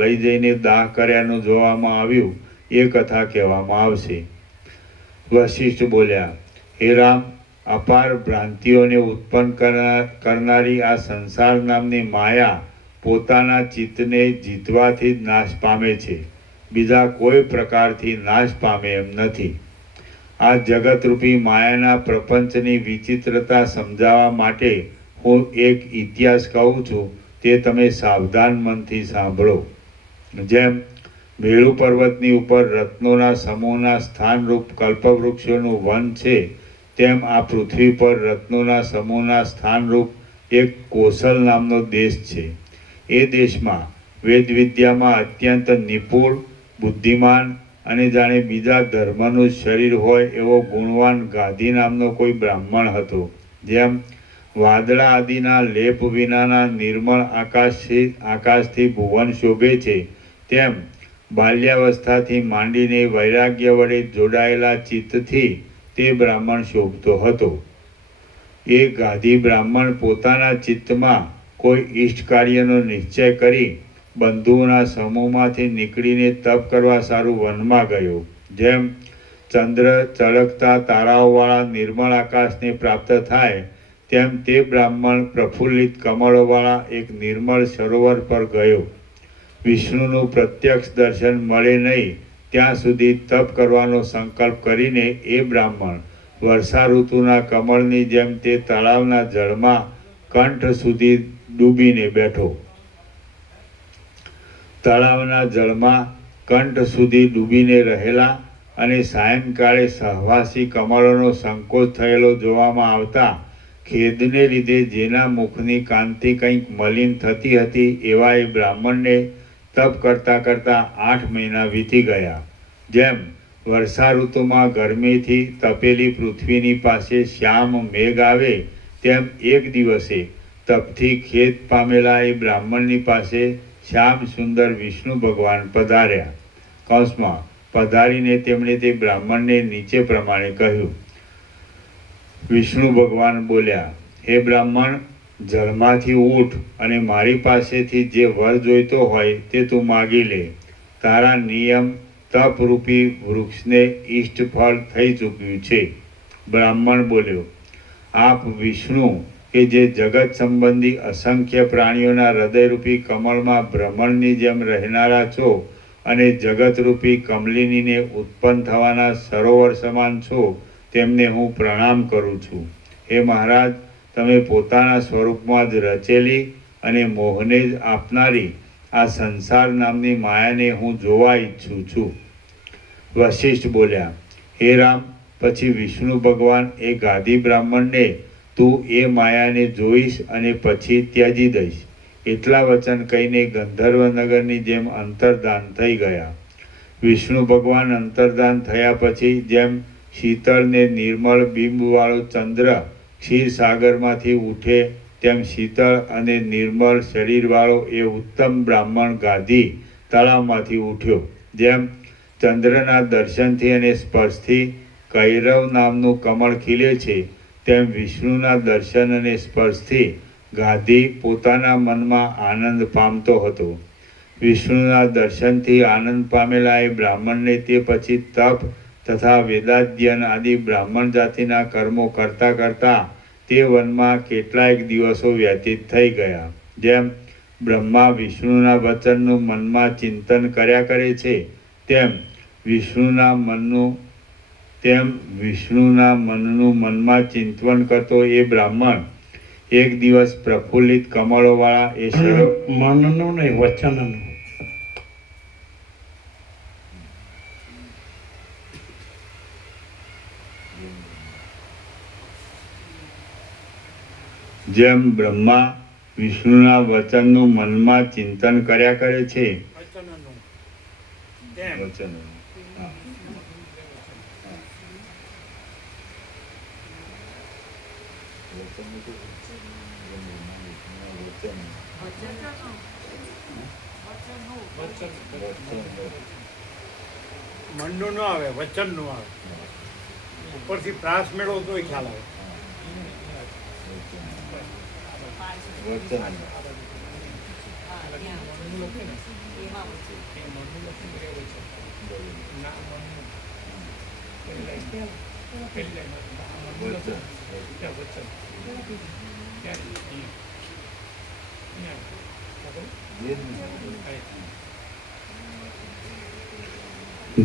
લઈ જઈને દાહ કર્યાનું જોવામાં આવ્યું. એ કથા કહેવામાં આવશે. વશિષ્ઠ બોલ્યા, હે રામ, અપાર ભ્રાંતિઓને ઉત્પન્ન કરનારી આ સંસાર નામની માયા પોતાના ચિત્તને જીતવાથી જ નાશ પામે છે, બીજા કોઈ પ્રકારથી નાશ પામે એમ નથી. આ જગતરૂપી માયાના પ્રપંચની વિચિત્રતા સમજાવવા માટે હું એક ઇતિહાસ કહું છું, તે તમે સાવધાન મનથી સાંભળો. જેમ મેરુ પર્વતની ઉપર રત્નોના સમૂહના સ્થાનરૂપ કલ્પવૃક્ષોનું વન છે, તેમ આ પૃથ્વી પર રત્નોના સમૂહના સ્થાનરૂપ એક કોસલ નામનો દેશ છે. એ દેશમાં વેદવિદ્યામાં અત્યંત નિપુણ, બુદ્ધિમાન અને જાણે બીજા ધર્મનું શરીર હોય એવો ગુણવાન ગાધી નામનો કોઈ બ્રાહ્મણ હતો. જેમ વાદળા આદિના લેપ વિનાના નિર્મળ આકાશથી ભુવન શોભે છે, તેમ બાલ્યાવસ્થાથી માંડીને વૈરાગ્ય વડે જોડાયેલા ચિત્તથી તે બ્રાહ્મણ શોભતો હતો. એ ગાધી બ્રાહ્મણ પોતાના ચિત્તમાં કોઈ ઈષ્ટ કાર્યનો નિશ્ચય કરી બંધુઓના સમૂહમાંથી નીકળીને તપ કરવા સારું વનમાં ગયો. જેમ ચંદ્ર ચળકતા તારાઓવાળા નિર્મળ આકાશને પ્રાપ્ત થાય, તેમ તે બ્રાહ્મણ પ્રફુલ્લિત કમળોવાળા એક નિર્મળ સરોવર પર ગયો. વિષ્ણુનું પ્રત્યક્ષ દર્શન મળે નહીં ત્યાં સુધી તપ કરવાનો સંકલ્પ કરીને એ બ્રાહ્મણ વર્ષા ઋતુના કમળની જેમ તે તળાવના જળમાં કંઠ સુધી ડૂબીને બેઠો. તળાવના જળમાં કંઠ સુધી ડૂબીને રહેલા અને સાયંકાળે સહવાસી કમળોનો સંકોચ થયેલો જોવામાં આવતા ખેદને લીધે જેના મુખની કાંતિ કંઈક મલિન થતી હતી, એવા એ બ્રાહ્મણને તપ કરતાં કરતાં 8 મહિના વીતી ગયા. જેમ વર્ષા ઋતુમાં ગરમીથી તપેલી પૃથ્વીની પાસે શ્યામ મેઘ આવે, તેમ એક દિવસે તપથી ખેદ પામેલા એ બ્રાહ્મણની પાસે શ્યામ સુંદર વિષ્ણુ ભગવાન પધાર્યા. કૌંસમાં પધારીને તેમણે તે બ્રાહ્મણને નીચે પ્રમાણે કહ્યું. વિષ્ણુ ભગવાન બોલ્યા, હે બ્રાહ્મણ, જળમાંથી ઉઠ અને મારી પાસેથી જે વર જોઈતો હોય તે તું માગી લે. તારા નિયમ તપરૂપી વૃક્ષને ઈષ્ટ ફળ થઈ ચૂક્યું છે. બ્રાહ્મણ બોલ્યો, આપ વિષ્ણુ કે જે જગત સંબંધી અસંખ્ય પ્રાણીઓના હૃદયરૂપી કમળમાં ભ્રમણની જેમ રહેનારા છો અને જગતરૂપી કમલિનીને ઉત્પન્ન થવાના સરોવર સમાન છો, તેમને હું પ્રણામ કરું છું. હે મહારાજ, તમે પોતાના સ્વરૂપમાં જ રચેલી અને મોહને જ આપનારી આ સંસાર નામની માયાને હું જોવા ઈચ્છું છું. વશિષ્ઠ બોલ્યા, હે રામ, પછી વિષ્ણુ ભગવાન એ ગાદી બ્રાહ્મણને તું એ માયાને જોઈશ અને પછી ત્યજી દઈશ એટલા વચન કહીને ગંધર્વનગરની જેમ અંતર્ધાન થઈ ગયા. વિષ્ણુ ભગવાન અંતર્ધાન થયા પછી જેમ શીતળ ને નિર્મળ બિંબવાળો ચંદ્ર ક્ષીરસાગરમાંથી ઉઠે, તેમ શીતળ અને નિર્મળ શરીરવાળો એ ઉત્તમ બ્રાહ્મણ ગાધી તળાવમાંથી ઉઠ્યો. જેમ ચંદ્રના દર્શનથી અને સ્પર્શથી કૈરવ નામનું કમળ ખીલે છે, તેમ વિષ્ણુના દર્શન અને સ્પર્શથી ગાધી પોતાના મનમાં આનંદ પામતો હતો. વિષ્ણુના દર્શનથી આનંદ પામેલા એ બ્રાહ્મણને તે પછી તપ તથા વેદાધ્યન આદિ બ્રાહ્મણ જાતિના કર્મો કરતાં કરતાં તે વનમાં કેટલાયક દિવસો વ્યતીત થઈ ગયા. જેમ બ્રહ્મા વિષ્ણુના વચનનું મનમાં ચિંતન કર્યા કરે છે, તેમ વિષ્ણુના મનનું મનમાં ચિંતન કરતો એ બ્રાહ્મણ એક દિવસ પ્રફુલ્લિત કમળોવાળા એ મનનું નહીં, વચનનું. જેમ બ્રહ્મા વિષ્ણુના વચનનું મનમાં ચિંતન કર્યા કરે છે, વચનનું તેમ વચનનું. હા. મનનું ન આવે, વચનનું આવે. ઉપરથી પ્રાસ મેળવો તોય ખ્યાલ આવે. મનનું લખે ને એ મનનું લખીને એ વચન ના મનનું પહેલી લાઈન મનનું લખો ત્યાં વચન ત્યાં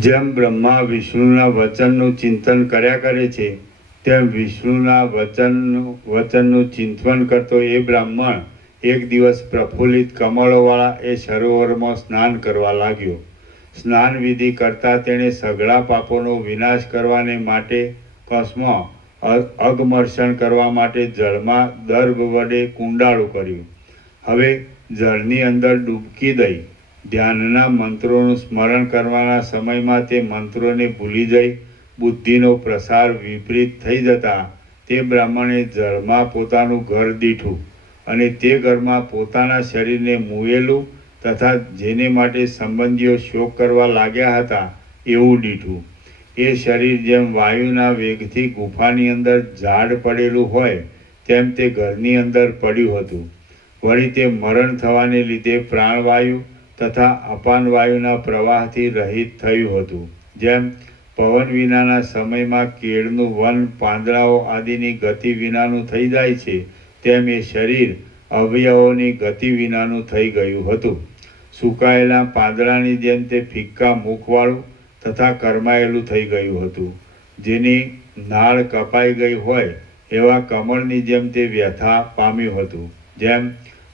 જેમ બ્રહ્મા વિષ્ણુના વચનનું ચિંતન કર્યા કરે છે તેમ વિષ્ણુના વચનનું ચિંતન કરતો એ બ્રાહ્મણ એક દિવસ પ્રફુલ્લિત કમળોવાળા એ સરોવરમાં સ્નાન કરવા લાગ્યો. સ્નાન વિધિ કરતાં તેણે સઘળા પાપોનો વિનાશ કરવાને માટે કસ્મમાં અગમર્ષણ કરવા માટે જળમાં દર્ભ વડે કુંડાળું કર્યું. હવે જળની અંદર ડૂબકી દઈ ધ્યાનના મંત્રોનું સ્મરણ કરવાના સમયમાં તે મંત્રોને ભૂલી જઈ બુદ્ધિનો પ્રસાર વિપરીત થઈ જતા તે બ્રાહ્મણે જળમાં પોતાનું ઘર દીઠું અને તે ઘરમાં પોતાના શરીરને મૂયેલું તથા જેને માટે સંબંધીઓ શોક કરવા લાગ્યા હતા એવું દીઠું. એ શરીર જેમ વાયુના વેગથી ગુફાની અંદર ઝાડ પડેલું હોય તેમ તે ઘરની અંદર પડ્યું હતું. વળી તે મરણ થવાને લીધે પ્રાણવાયુ તથા અપાન વાયુના પ્રવાહથી રહિત થયું હતું. જેમ પવન વિનાના સમયમાં કેળનું વન પાંદડાઓ આદિની ગતિ વિનાનું થઈ જાય છે તેમ એ શરીર અવયવોની ગતિ વિનાનું થઈ ગયું હતું. સુકાયેલા પાંદડાની જેમ તે ફિક્કા મુખવાળું તથા કરમાયેલું થઈ ગયું હતું. જેની નાળ કપાઈ ગઈ હોય એવા કમળની જેમ તે વ્યથા પામ્યું હતું. જેમ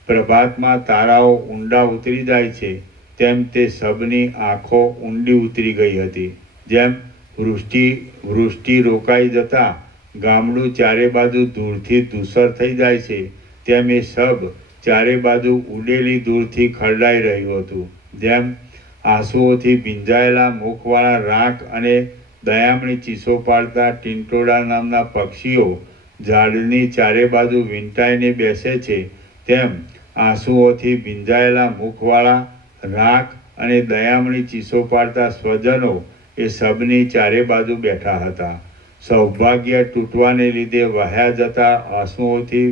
પ્રભાતમાં તારાઓ ઊંડા ઉતરી જાય છે તેમ તે સબની આંખો ઊંડી ઉતરી ગઈ હતી. જેમ વૃષ્ટિ રોકાઈ જતાં ગામડું ચારે બાજુ ધૂળથી ધૂસર થઈ જાય છે તેમ એ સબ ચારે બાજુ ઉડેલી ધૂળથી ખરડાઈ રહ્યું હતું. જેમ આંસુઓથી ભીંજાયેલા મુખવાળા રાખ અને દયામણી ચીસો પાડતા ટીંટોડા નામના પક્ષીઓ ઝાડની ચારે બાજુ વીંટાઈને બેસે છે તેમ આંસુઓથી ભીંજાયેલા મુખવાળા રાખ અને દયામણી ચીસો પાડતા સ્વજનો એ સબની ચારે બાજુ બેઠા હતા. સૌભાગ્ય તૂટવાને લીધે વહ્યા જતા આંસુઓથી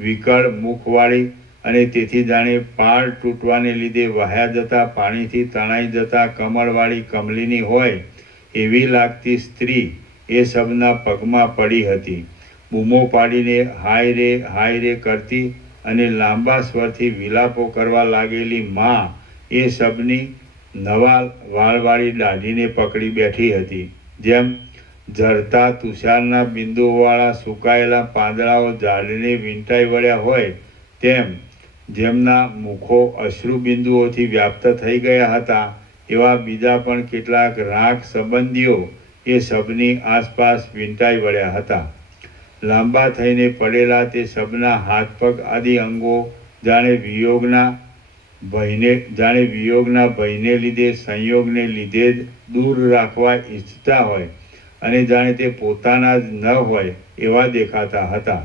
વિકળ મુખવાળી અને તેથી જાણે પાળ તૂટવાને લીધે વહ્યા જતા પાણીથી તણાઈ જતા કમળવાળી કમલીની હોય એવી લાગતી સ્ત્રી એ સબના પગમાં પડી હતી. બૂમો પાડીને હાય રે કરતી અને લાંબા સ્વરથી વિલાપો કરવા લાગેલી માં એ સબની નવા વાળવાળી દાઢીને પકડી બેઠી હતી. જેમ ઝરતા તુષારના બિંદુઓવાળા સુકાયેલા પાંદડાઓ ઝાડને વીંટાઈ વળ્યા હોય તેમ જેમના મુખો અશ્રુ બિંદુઓથી વ્યાપ્ત થઈ ગયા હતા એવા બીજા પણ કેટલાક રાખ સંબંધીઓ એ સબની આસપાસ વીંટાઈ વળ્યા હતા. લાંબા થઈને પડેલા તે સબના હાથ પગ આદિ અંગો જાણે વિયોગના ભયને લીધે સંયોગને લીધે જ દૂર રાખવા ઈચ્છતા હોય અને જાણે તે પોતાના જ ન હોય એવા દેખાતા હતા.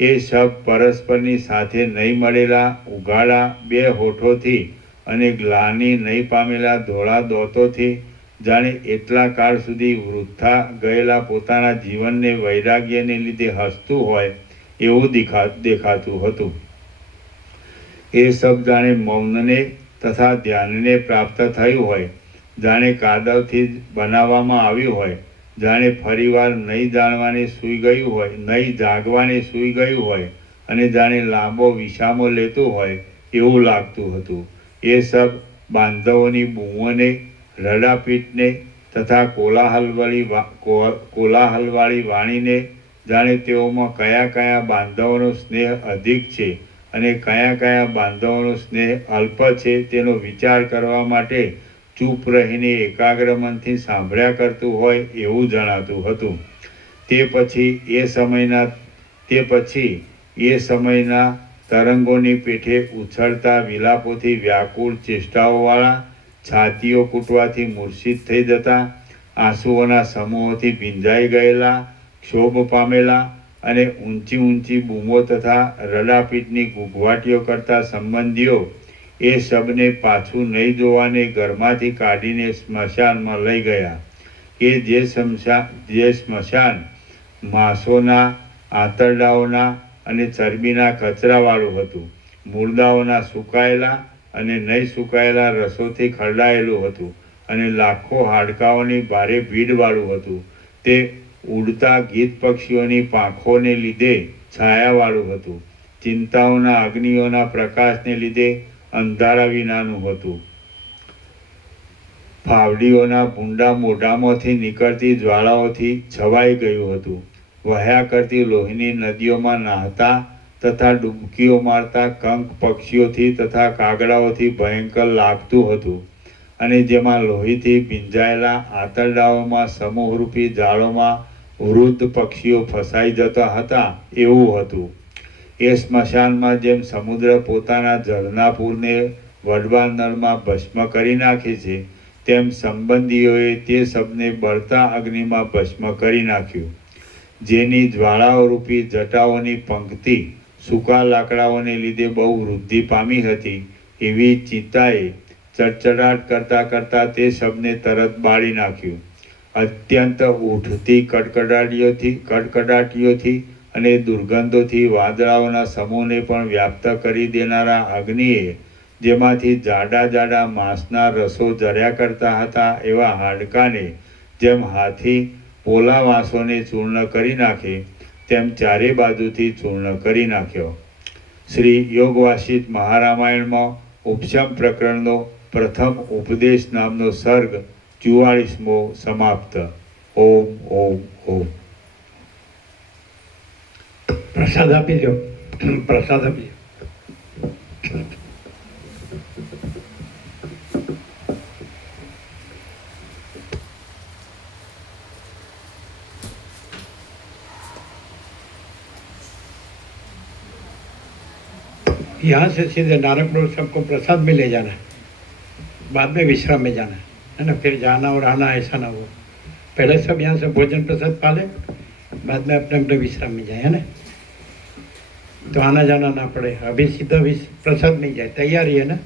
એ સબ પરસ્પરની સાથે નહીં મળેલા ઉઘાડા બે હોઠોથી અને ગ્લાની નહીં પામેલા ધોળા દોતોથી જાણે એટલા કાળ સુધી વૃથા ગયેલા પોતાના જીવનને વૈરાગ્યને લીધે હસતું હોય એવું દેખાતું હતું. એ સબ જાણે મૌનને તથા ધ્યાનને પ્રાપ્ત થયું હોય, જાણે કાદવથી જ બનાવવામાં આવ્યું હોય, જાણે ફરીવાર નહીં જાગવાને સૂઈ ગયું હોય અને જાણે લાંબો વિસામો લેતું હોય એવું લાગતું હતું. એ સબ બાંધવોની બૂમોને, રડાપીટને તથા કોલાહલવાળી વાણીને જાણે તેઓમાં કયા કયા બાંધવોનો સ્નેહ અધિક છે અને કયા કયા બાંધવોનો સ્નેહ અલ્પ છે તેનો વિચાર કરવા માટે ચૂપ રહીને એકાગ્ર મનથી સાંભળ્યા કરતું હોય એવું જણાતું હતું. તે પછી એ સમયના તરંગોની પેઠે ઉછળતા વિલાપોથી વ્યાકુળ ચેષ્ટાઓવાળા, છાતીઓ કૂટવાથી મૂર્છિત થઈ જતા, આંસુઓના સમૂહોથી ભીંજાઈ ગયેલા, ક્ષોભ પામેલા અને ઊંચી બૂમો તથા રડાપીટની ઘૂઘવાટીઓ કરતા સંબંધીઓ એ સબને પાછું નહીં જોવાને ઘરમાંથી કાઢીને સ્મશાનમાં લઈ ગયા. કે જે સ્મશાન માંસોના, આંતરડાઓના અને ચરબીના કચરાવાળું હતું. મુર્દાઓના સુકાયેલા અને નહીં સુકાયેલા રસોથી ખરડાયેલું હતું અને લાખો હાડકાઓની ભારે ભીડવાળું હતું. તે ઉડતા ગીત પક્ષીઓની પાંખોને લીધે છાયાવાળું હતું. ચિંતાઓના અગ્નિઓના પ્રકાશને લીધે અંધારા વિનાનું હતું. ફાવડીઓના ભૂંડા મોઢામાંથી નીકળતી જ્વાળાઓથી છવાઈ ગયું હતું. વહ્યા કરતી લોહીની નદીઓમાં નાહતા તથા ડૂબકીઓ મારતા કંક પક્ષીઓથી તથા કાગડાઓથી ભયંકર લાગતું હતું. અને જેમાં લોહીથી ભીંજાયેલા આંતરડાઓમાં સમૂહરૂપી જાળોમાં વૃદ્ધ પક્ષીઓ ફસાઈ જતા હતા એવું હતું. એ સ્મશાનમાં જેમ સમુદ્ર પોતાના ઝરણા પૂરને વડવા નળમાં ભસ્મ કરી નાખે છે, તેમ સંબંધીઓએ તે સબને બળતા અગ્નિમાં ભસ્મ કરી નાખ્યું. જેની જ્વાળાઓરૂપી જટાઓની પંક્તિ સૂકા લાકડાઓને લીધે બહુ વૃદ્ધિ પામી હતી, એવી ચિંતાએ ચડચડાટ કરતાં કરતાં તે સબને તરત બાળી નાખ્યું. અત્યંત ઉઠતી કડકડાટીઓથી અને દુર્ગંધોથી વાદળાઓના સમૂહને પણ વ્યાપ્ત કરી દેનારા અગ્નિએ જેમાંથી જાડા જાડા માંસના રસો ઝર્યા કરતા હતા એવા હાડકાને જેમ હાથી પોલા વાંસોને ચૂર્ણ કરી નાખે તેમ ચારે બાજુથી ચૂર્ણ કરી નાખ્યો. શ્રી યોગવાસિત મહારામાયણમાં ઉપશમ પ્રકરણનો પ્રથમ ઉપદેશ નામનો સર્ગ 44મો સમાપ્ત. ઓમ ઓમ ઓમ. प्रसाद આપી દો, પ્રસાદ આપી દો. यहाँ से सीधे नानक रोड सबको प्रसाद में ले जाना है, बाद में विश्राम में जाना है ना, फिर जाना और आना ऐसा ना हो. पहले सब यहाँ से भोजन प्रसाद पाले, बाद में अपने अपने विश्राम में जाए, है ना, तो आना जाना ना पड़े. अभी सीधा प्रसाद में जाए, तैयारी है ना.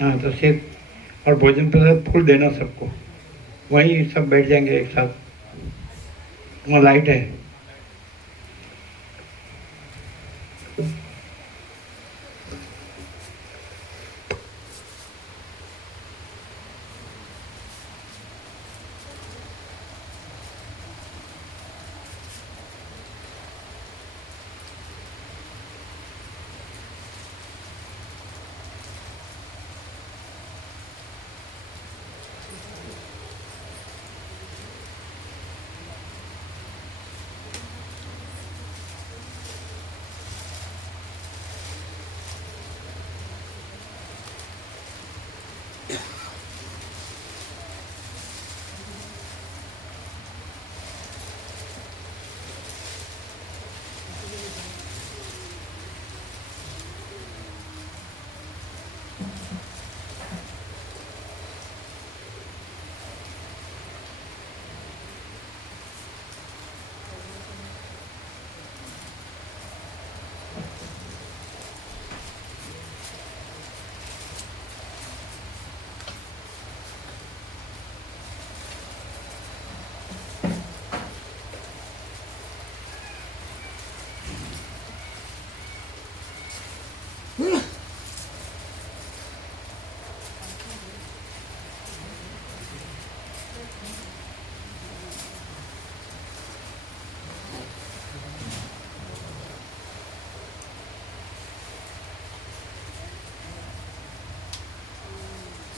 हाँ, तो सिर्फ और भोजन प्रसाद फूल देना सबको, वहीं सब बैठ जाएंगे एक साथ. वहाँ लाइट है.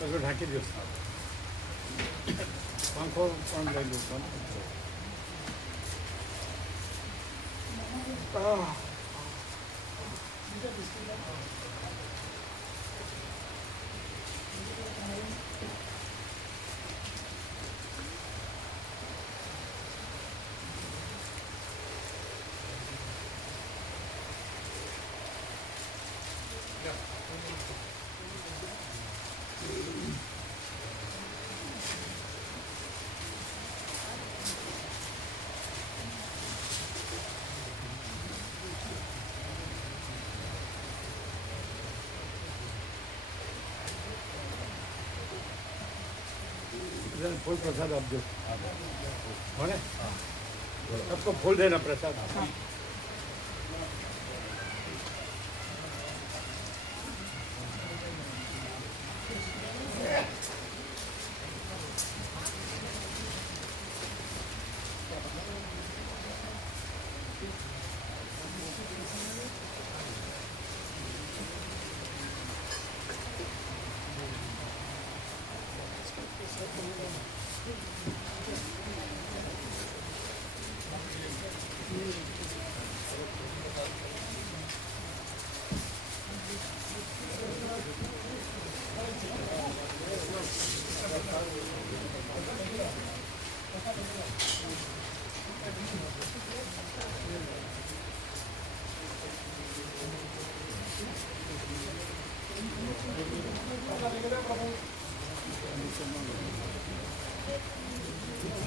બધું ઢાંકી દો. પંખો પણ લઈ લો. फूल प्रसाद आप दो, सबको फूल देना प्रसाद.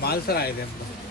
माल सर आए थे हम लोग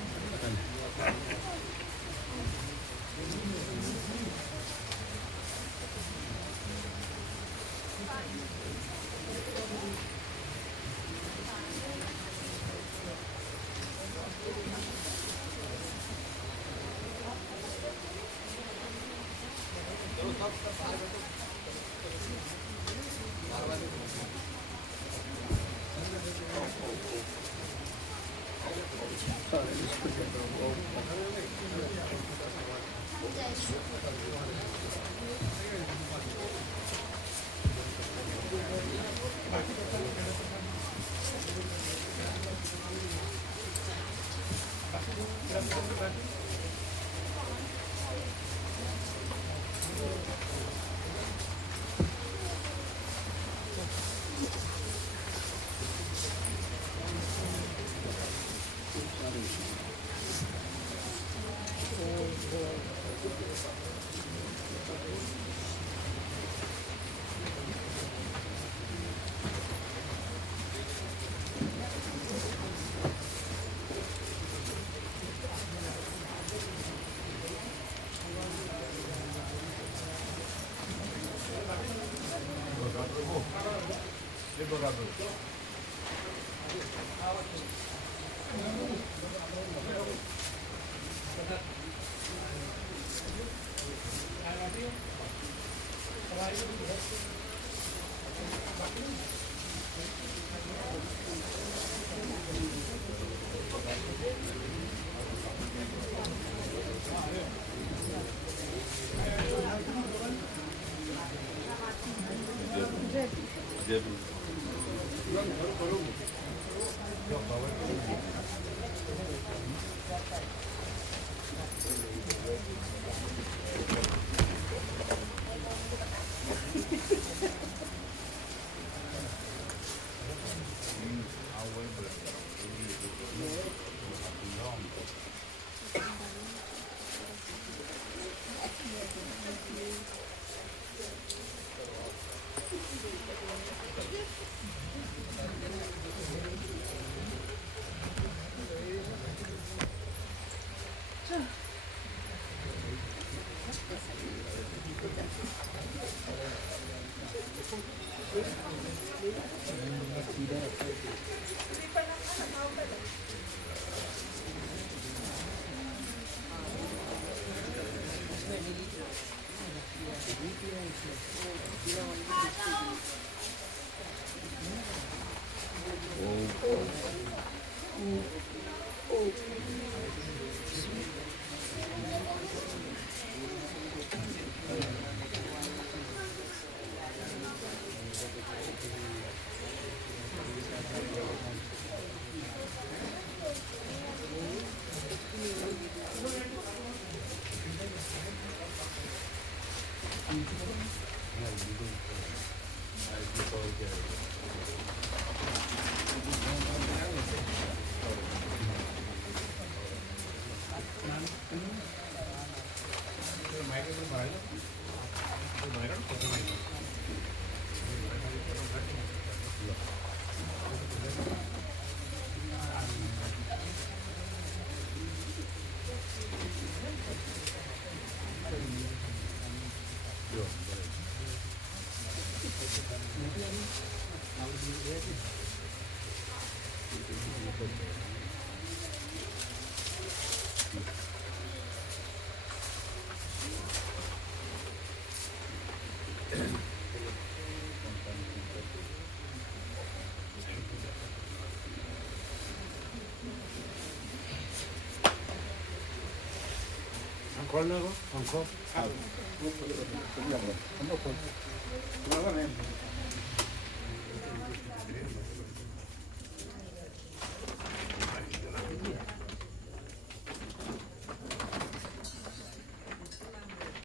ખોલ નાખો પંખો.